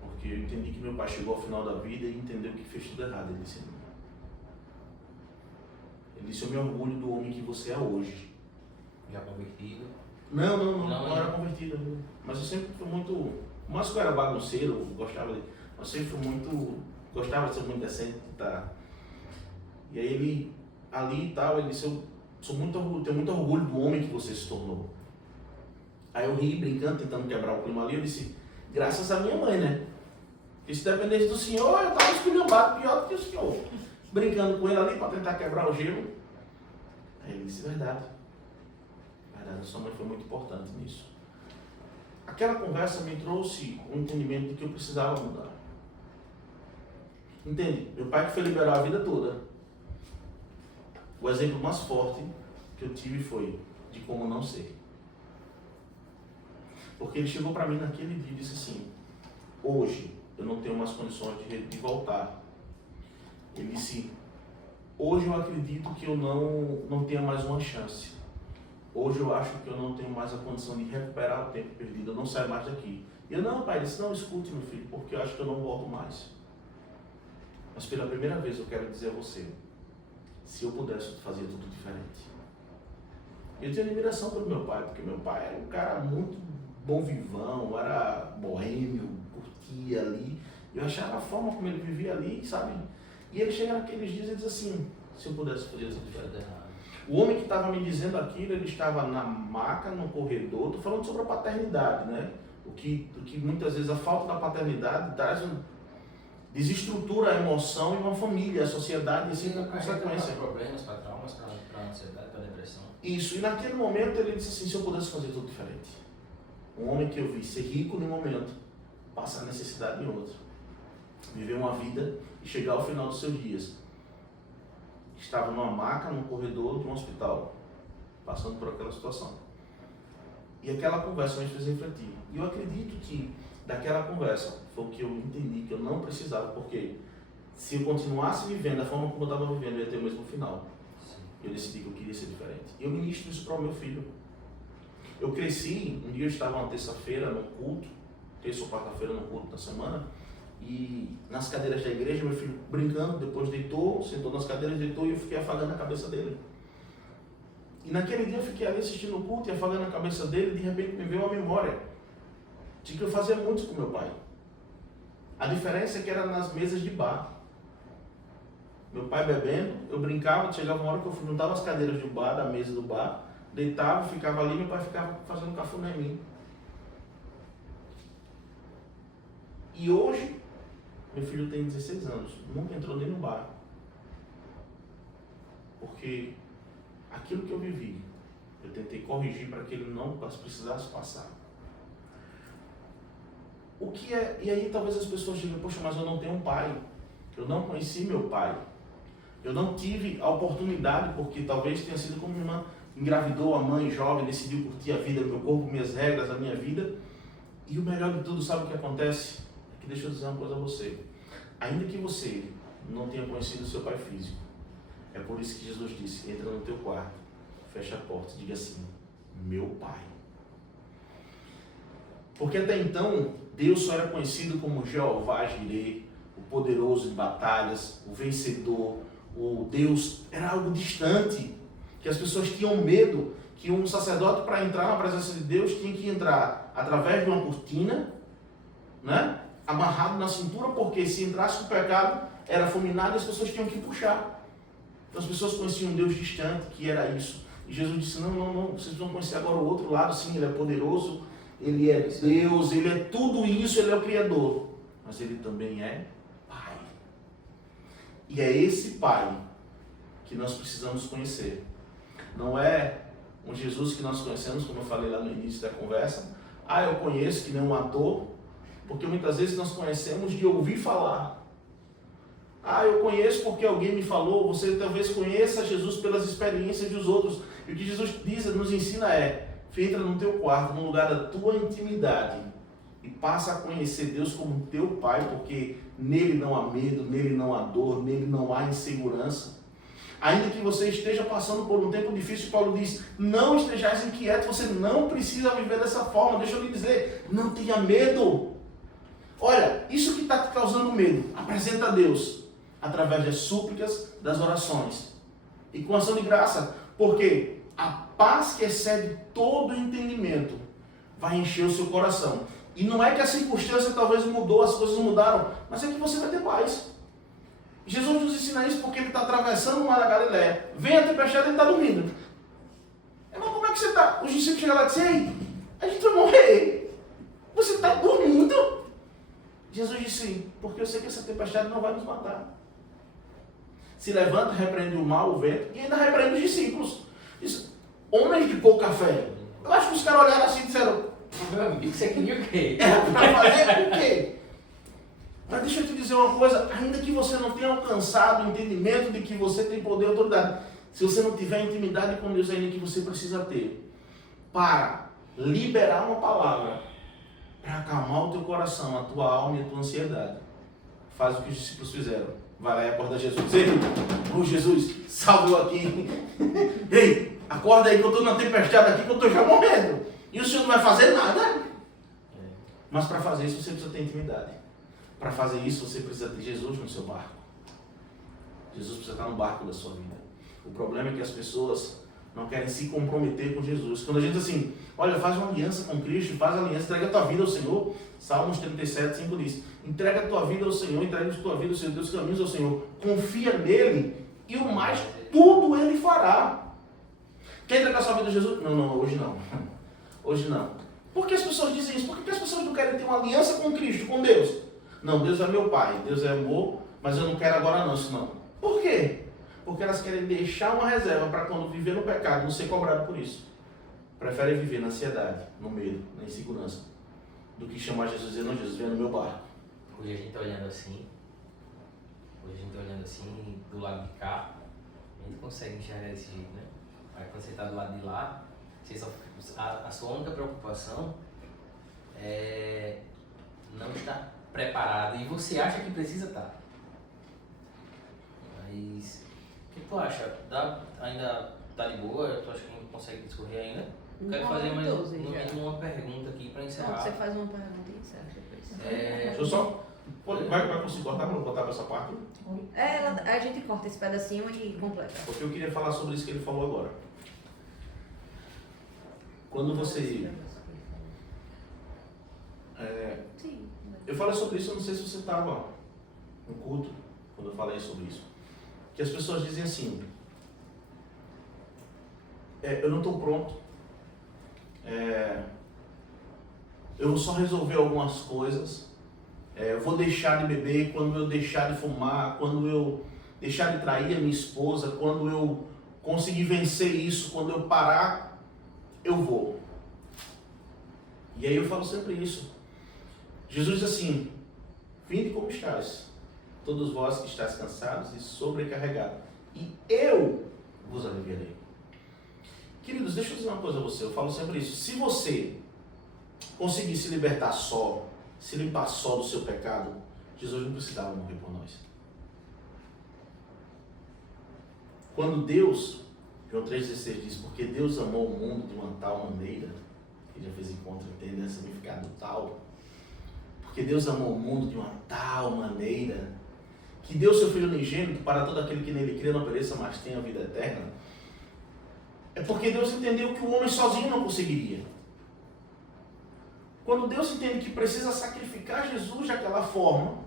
Porque eu entendi que meu pai chegou ao final da vida e entendeu que fez tudo errado. Ele disse, eu me orgulho do homem que você é hoje. Já convertido? Não era convertido ainda. Mas eu sempre fui muito, mais que eu era bagunceiro, mas sempre fui muito, gostava de ser muito decente, tá? E aí ele, ali e tal, ele disse, eu tenho muito orgulho do homem que você se tornou. Aí eu ri, brincando, tentando quebrar o clima ali, eu disse, graças à minha mãe, né? Porque se dependesse do senhor, eu estava esculhambado pior do que o senhor. Brincando com ele ali para tentar quebrar o gelo. Aí ele disse, verdade, sua mãe foi muito importante nisso. Aquela conversa me trouxe um entendimento de que eu precisava mudar. Entende? Meu pai que foi liberar a vida toda. O exemplo mais forte que eu tive foi de como não ser. Porque ele chegou para mim naquele dia e disse assim, hoje eu não tenho mais condições de voltar. Ele disse, hoje eu acredito que eu não tenha mais uma chance. Hoje eu acho que eu não tenho mais a condição de recuperar o tempo perdido, eu não saio mais daqui. E eu, não, pai, ele disse, não, escute, meu filho, porque eu acho que eu não volto mais. Mas pela primeira vez eu quero dizer a você, se eu pudesse, eu fazia tudo diferente. Eu tenho admiração pelo meu pai, porque meu pai era um cara muito bom vivão, era boêmio, curtia ali. Eu achava a forma como ele vivia ali, sabe? E ele chega naqueles dias e diz assim, se eu pudesse fazer tudo diferente. O homem que estava me dizendo aquilo, ele estava na maca, no corredor. Estou falando sobre a paternidade, né? O que muitas vezes a falta da paternidade traz desestrutura a emoção e uma família, a sociedade, e assim na consequência. Para problemas, para traumas, para ansiedade, para depressão. Isso, e naquele momento ele disse assim, se eu pudesse fazer tudo diferente. Um homem que eu vi ser rico num momento, passar necessidade em outro. Viver uma vida e chegar ao final dos seus dias. Estava numa maca, num corredor de um hospital, passando por aquela situação. E aquela conversa me fez refletir. E eu acredito que daquela conversa foi o que eu entendi, que eu não precisava, porque se eu continuasse vivendo da forma como eu estava vivendo, eu ia ter o mesmo final. Eu decidi que eu queria ser diferente. E eu ministro isso para o meu filho. Eu cresci, um dia eu estava uma terça-feira no culto, terça ou quarta-feira no culto da semana, e nas cadeiras da igreja, meu filho brincando, depois deitou, sentou nas cadeiras, deitou e eu fiquei afagando a cabeça dele. E naquele dia eu fiquei ali assistindo o culto e afagando a cabeça dele, e de repente me veio uma memória de que eu fazia muito com meu pai. A diferença é que era nas mesas de bar. Meu pai bebendo, eu brincava, chegava uma hora que eu juntava as cadeiras do bar, da mesa do bar, deitava, ficava ali, meu pai ficava fazendo cafuné em mim. E hoje, meu filho tem 16 anos, nunca entrou nem no bar. Porque aquilo que eu vivi, eu tentei corrigir para que ele não precisasse passar. O que é, e aí talvez as pessoas digam, poxa, mas eu não tenho um pai, eu não conheci meu pai, eu não tive a oportunidade, porque talvez tenha sido como minha irmã engravidou, a mãe jovem, decidiu curtir a vida, meu corpo, minhas regras, a minha vida. E o melhor de tudo, sabe o que acontece? É que deixa eu dizer uma coisa a você. Ainda que você não tenha conhecido o seu pai físico, é por isso que Jesus disse, entra no teu quarto, fecha a porta e diga assim, meu pai. Porque até então, Deus só era conhecido como Jeová Jireh, o poderoso em batalhas, o vencedor, o Deus, era algo distante, que as pessoas tinham medo, que um sacerdote para entrar na presença de Deus tinha que entrar através de uma cortina, né? Amarrado na cintura, porque se entrasse com pecado, era fulminado e as pessoas tinham que puxar. Então as pessoas conheciam um Deus distante, que era isso. E Jesus disse, não, vocês vão conhecer agora o outro lado, sim, ele é poderoso, ele é Deus, ele é tudo isso, ele é o Criador. Mas ele também é Pai. E é esse Pai que nós precisamos conhecer. Não é um Jesus que nós conhecemos, como eu falei lá no início da conversa. Eu conheço que nem um ator, porque muitas vezes nós conhecemos de ouvir falar. Eu conheço porque alguém me falou. Você talvez conheça Jesus pelas experiências dos outros. E o que Jesus nos ensina entra no teu quarto, no lugar da tua intimidade, e passa a conhecer Deus como teu Pai, porque nele não há medo, nele não há dor, nele não há insegurança. Ainda que você esteja passando por um tempo difícil, Paulo diz, não estejais inquieto, você não precisa viver dessa forma. Deixa eu lhe dizer, não tenha medo. Olha, isso que está te causando medo, apresenta a Deus através das súplicas, das orações e com ação de graça, porque a paz que excede todo entendimento vai encher o seu coração. E não é que a circunstância talvez mudou, as coisas mudaram, mas é que você vai ter paz. Jesus nos ensina isso porque ele está atravessando o mar da Galileia. Vem a tempestade e ele está dormindo. Irmão, como é que você está? Os discípulos chegam lá e dizem, ei, a gente vai morrer. Você está dormindo? Jesus disse, porque eu sei que essa tempestade não vai nos matar. Se levanta, repreende o mal, o vento, e ainda repreende os discípulos. Diz, homens de pouca fé. Eu acho que os caras olharam assim e disseram, meu amigo, você queria o quê? Para fazer o quê? Mas deixa eu te dizer uma coisa, ainda que você não tenha alcançado o entendimento de que você tem poder e autoridade, se você não tiver intimidade com Deus ainda que você precisa ter, para liberar uma palavra, para acalmar o teu coração, a tua alma e a tua ansiedade, faz o que os discípulos fizeram. Vai lá e acorda Jesus. Ei, ô Jesus, salve eu aqui. Ei, acorda aí que eu estou na tempestade aqui, que eu estou já morrendo. E o Senhor não vai fazer nada. Mas para fazer isso você precisa ter intimidade. Para fazer isso você precisa ter Jesus no seu barco. Jesus precisa estar no barco da sua vida. O problema é que as pessoas não querem se comprometer com Jesus. Quando a gente diz assim, olha, faz uma aliança com Cristo, faz aliança, entrega a tua vida ao Senhor. Salmos 37, 5 diz, entrega a tua vida ao Senhor, entrega a tua vida ao Senhor, Deus caminhos ao Senhor. Confia nele e o mais, tudo ele fará. Quer entregar a sua vida a Jesus? Não, hoje não. Hoje não. Por que as pessoas dizem isso? Por que as pessoas não querem ter uma aliança com Cristo, com Deus? Não, Deus é meu Pai, Deus é amor, mas eu não quero agora não, isso não. Por quê? Porque elas querem deixar uma reserva para quando viver no pecado, não ser cobrado por isso. Preferem viver na ansiedade, no medo, na insegurança, do que chamar Jesus e dizer, não, Jesus, vem no meu barco. Hoje a gente está olhando assim, do lado de cá, a gente consegue enxergar desse jeito, né? Aí quando você está do lado de lá, a sua única preocupação é não estar preparado, e você acha que precisa estar. Mas o que tu acha? Ainda tá de boa? Tu acha que a gente consegue discorrer ainda? Eu quero fazer mais uma pergunta aqui para encerrar. Você faz uma pergunta e encerra depois. Deixa eu só... Vai conseguir cortar para botar para essa parte? A gente corta esse pedacinho e completa. Porque eu queria falar sobre isso que ele falou agora. Quando você... Sim. Eu falei sobre isso, eu não sei se você estava no culto, quando eu falei sobre isso. Que as pessoas dizem assim, eu não estou pronto, eu vou só resolver algumas coisas, eu vou deixar de beber quando eu deixar de fumar, quando eu deixar de trair a minha esposa, quando eu conseguir vencer isso, quando eu parar, eu vou. E aí eu falo sempre isso. Jesus diz assim, vinde como estáis, todos vós que estáis cansados e sobrecarregados, e eu vos aliviarei. Queridos, deixa eu dizer uma coisa a você, eu falo sempre isso. Se você conseguir se libertar só, se limpar só do seu pecado, Jesus não precisava morrer por nós. Quando Deus, João 3,16 diz, porque Deus amou o mundo de uma tal maneira, que já fez encontro, entende esse significado tal, porque Deus amou o mundo de uma tal maneira, que deu seu Filho unigênito para todo aquele que nele crê não pereça, mas tenha a vida eterna. É porque Deus entendeu que o homem sozinho não conseguiria. Quando Deus entende que precisa sacrificar Jesus daquela forma,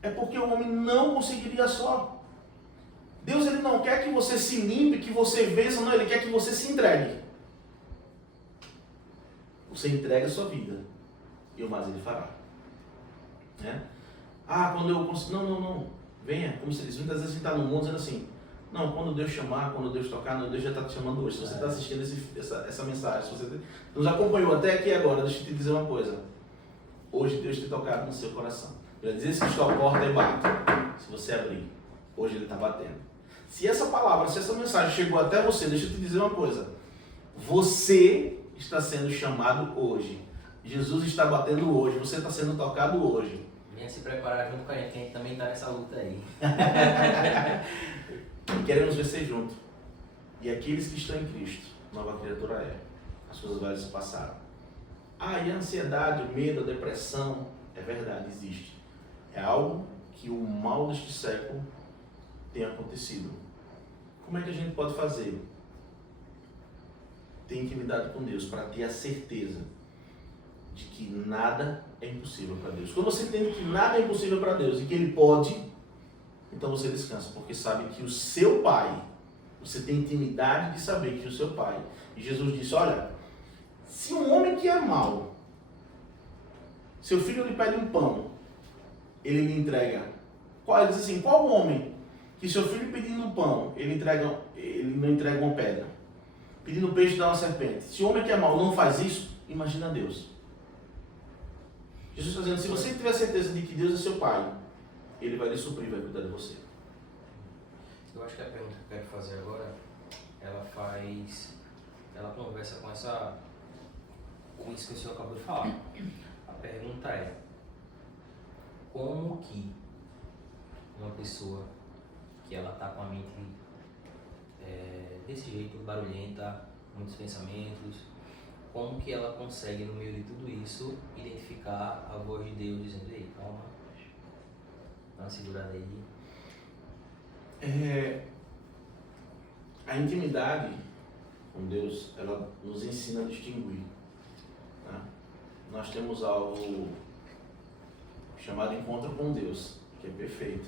é porque o homem não conseguiria só. Deus ele não quer que você se limpe, que você vença, não, ele quer que você se entregue. Você entrega a sua vida, e o mais ele fará. Né? Quando eu consigo... Não. Venha, como você diz, muitas vezes a gente está no mundo dizendo assim, não, quando Deus chamar, quando Deus tocar, não, Deus já está te chamando hoje. Se você está assistindo essa mensagem, se você nos acompanhou até aqui agora, deixa eu te dizer uma coisa. Hoje Deus tem tocado no seu coração. Ele diz que estou à porta e bato. Se você abrir, hoje Ele está batendo. Se essa palavra, se essa mensagem chegou até você, deixa eu te dizer uma coisa. Você está sendo chamado hoje. Jesus está batendo hoje. Você está sendo tocado hoje. Venha se preparar junto com a gente, que a gente também está nessa luta aí. E queremos vencer junto. E aqueles que estão em Cristo, nova criatura é. As suas velhas se passaram. E a ansiedade, o medo, a depressão, é verdade, existe. É algo que o mal deste século tem acontecido. Como é que a gente pode fazer? Ter intimidade com Deus, para ter a certeza de que nada é impossível para Deus. Quando você entende que nada é impossível para Deus e que Ele pode, então você descansa, porque sabe que o seu Pai, você tem intimidade de saber que o seu Pai, e Jesus disse, olha, se um homem que é mau, seu filho lhe pede um pão, ele lhe entrega. Ele diz assim, qual homem que seu filho pedindo um pão, ele não entrega uma pedra? Pedindo peixe, dá uma serpente. Se o homem que é mau não faz isso, imagina Deus. Jesus está dizendo, se você tiver certeza de que Deus é seu Pai, Ele vai lhe suprir, vai cuidar de você. Eu acho que a pergunta que eu quero fazer agora, ela conversa com isso que o senhor acabou de falar. A pergunta é, como que uma pessoa que ela está com a mente desse jeito, barulhenta, muitos pensamentos, como que ela consegue, no meio de tudo isso, identificar a voz de Deus dizendo, ei, calma, dá uma segurada aí. A intimidade com Deus, ela nos ensina a distinguir. Né? Nós temos algo chamado encontro com Deus, que é perfeito.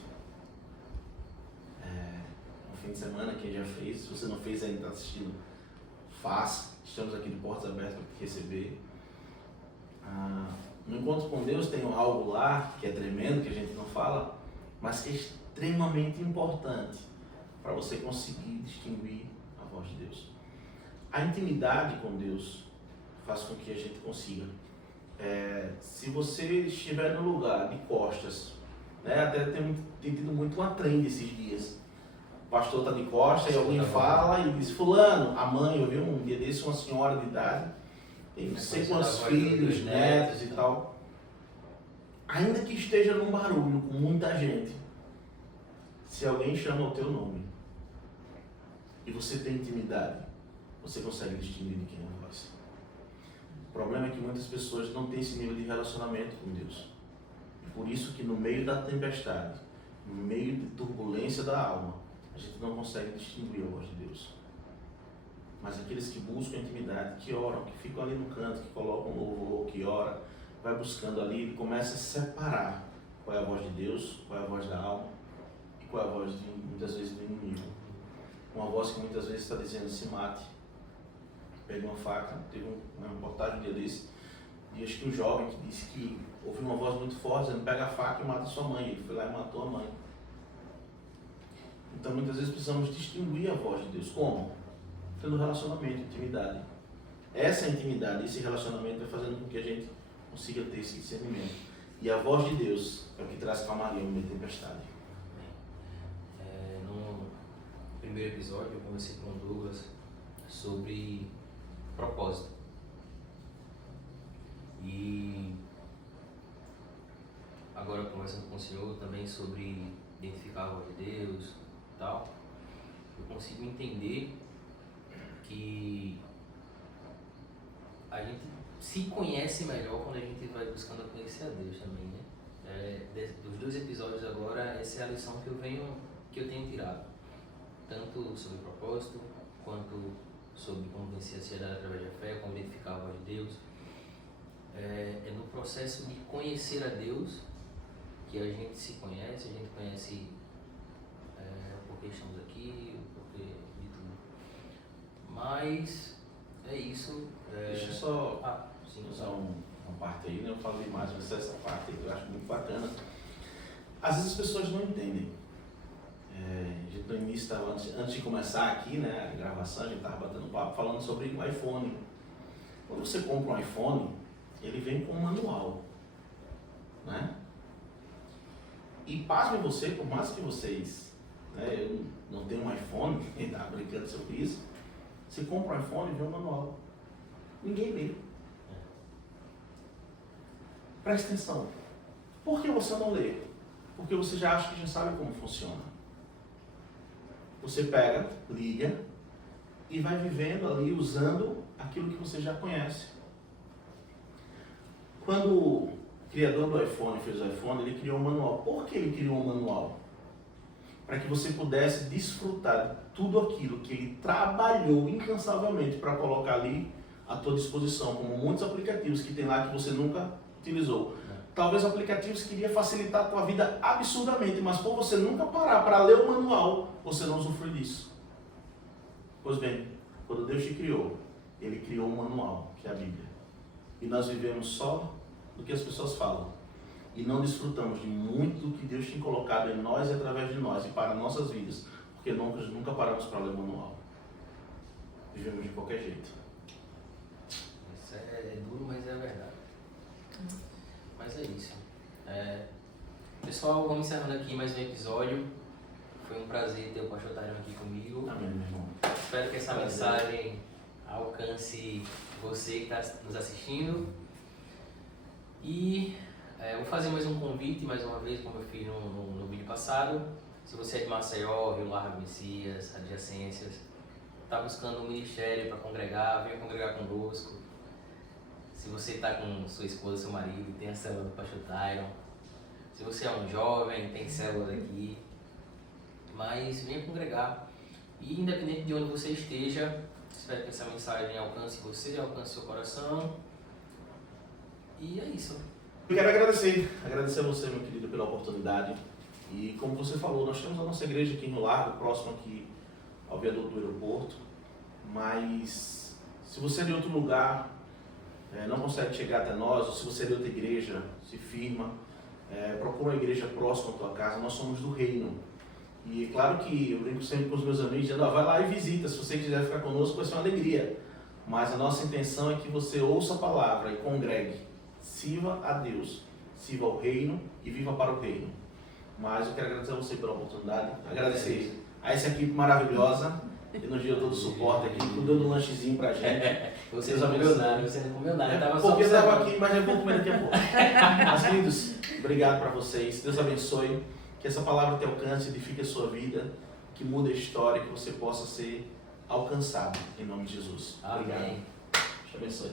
No fim de semana, quem já fez, se você não fez ainda, está assistindo, faça. Estamos aqui de portas abertas para te receber. No encontro com Deus tem algo lá que é tremendo, que a gente não fala, mas que é extremamente importante para você conseguir distinguir a voz de Deus. A intimidade com Deus faz com que a gente consiga. Se você estiver no lugar de costas, né, até tem tido muito uma trend esses dias. O pastor está de costas e alguém fala e diz, fulano, a mãe, eu vi um dia desse, uma senhora de idade, tem não sei quantos filhos, netos e tal. Ainda que esteja num barulho com muita gente, se alguém chama o teu nome e você tem intimidade, você consegue distinguir de quem é a voz. O problema é que muitas pessoas não têm esse nível de relacionamento com Deus. E por isso que no meio da tempestade, no meio de turbulência da alma, a gente não consegue distinguir a voz de Deus. Mas aqueles que buscam intimidade, que oram, que ficam ali no canto, que colocam louvor, que ora, vai buscando ali, ele começa a separar qual é a voz de Deus, qual é a voz da alma e qual é a voz de, muitas vezes, do inimigo. Uma voz que muitas vezes está dizendo, se mate, pegue uma faca. Teve uma reportagem um dia desse, e acho que um jovem que disse que ouviu uma voz muito forte dizendo, pega a faca e mata sua mãe. Ele foi lá e matou a mãe. Então muitas vezes precisamos distinguir a voz de Deus. Como? Tendo relacionamento, intimidade. Essa intimidade, esse relacionamento vai fazendo com que a gente consiga ter esse discernimento. E a voz de Deus é o que traz calmaria no meio da tempestade. No primeiro episódio eu conversei com o Douglas sobre propósito. E agora conversando com o senhor também sobre identificar a voz de Deus e tal, eu consigo entender que a gente se conhece melhor quando a gente vai buscando conhecer a Deus também, né? Dos dois episódios agora, essa é a lição que eu tenho tirado, tanto sobre propósito, quanto sobre como vencer a ansiedade através da fé, como identificar a voz de Deus. É no processo de conhecer a Deus que a gente se conhece, a gente conhece porque estamos aqui, porque de tudo. Mas é isso. Deixa eu só sim, usar uma parte aí, né? Eu falei mais, mas essa parte aí que eu acho muito bacana. Às vezes as pessoas não entendem. A gente no início estava, antes de começar aqui, né, a gravação, a gente estava batendo papo falando sobre o iPhone. Quando você compra um iPhone, ele vem com um manual, né? E pasmem você, por mais que vocês, né, eu não tenho um iPhone, quem está brincando sobre isso, você compra um iPhone e vê um manual. Ninguém lê. Presta atenção. Por que você não lê? Porque você já acha que já sabe como funciona. Você pega, liga e vai vivendo ali usando aquilo que você já conhece. Quando o criador do iPhone fez o iPhone, ele criou um manual. Por que ele criou um manual? Para que você pudesse desfrutar de tudo aquilo que ele trabalhou incansavelmente para colocar ali à tua disposição, como muitos aplicativos que tem lá que você nunca utilizou. Talvez aplicativos que iriam facilitar a tua vida absurdamente, mas por você nunca parar para ler o manual, você não usufrui disso. Pois bem, quando Deus te criou, Ele criou um manual, que é a Bíblia. E nós vivemos só do que as pessoas falam. E não desfrutamos de muito do que Deus tem colocado em nós e através de nós e para nossas vidas. Porque nunca paramos para ler o manual. Vivemos de qualquer jeito. Isso é duro, mas é verdade. Mas é isso. Pessoal, vamos encerrando aqui mais um episódio. Foi um prazer ter o Pastor Tyrone aqui comigo. Amém, meu irmão. Espero que essa mensagem alcance você que está nos assistindo. E vou fazer mais um convite, mais uma vez, como eu fiz no vídeo passado. Se você é de Maceió, Rio Largo, Messias, adjacências, está buscando um ministério para congregar, venha congregar conosco. Se você está com sua esposa, seu marido, tem a célula do Pastor Tyrone. Se você é um jovem, tem célula aqui. Mas venha congregar. E independente de onde você esteja, espero que essa mensagem alcance você, alcance seu coração. E é isso. Eu quero agradecer a você, meu querido, pela oportunidade. E como você falou, nós temos a nossa igreja aqui no Largo, próximo aqui ao viaduto do aeroporto. Mas se você é de outro lugar, não consegue chegar até nós, ou se você é de outra igreja, se firma, procura uma igreja próxima à tua casa. Nós somos do reino. E claro que eu brinco sempre com os meus amigos, dizendo, vai lá e visita, se você quiser ficar conosco vai ser uma alegria. Mas a nossa intenção é que você ouça a palavra e congregue, sirva a Deus, sirva ao reino e viva para o reino. Mas eu quero agradecer a você pela oportunidade, agradecer a essa equipe maravilhosa, que nos deu todo o suporte aqui, cuidou do lanchezinho pra gente. Você não comeu nada, você não comeu nada. Porque eu estava aqui, mas eu vou comer daqui a pouco. Mas queridos, obrigado para vocês, Deus abençoe. Que essa palavra te alcance, edifique a sua vida, que mude a história, que você possa ser alcançado, em nome de Jesus. Amém. Obrigado. Deus te abençoe.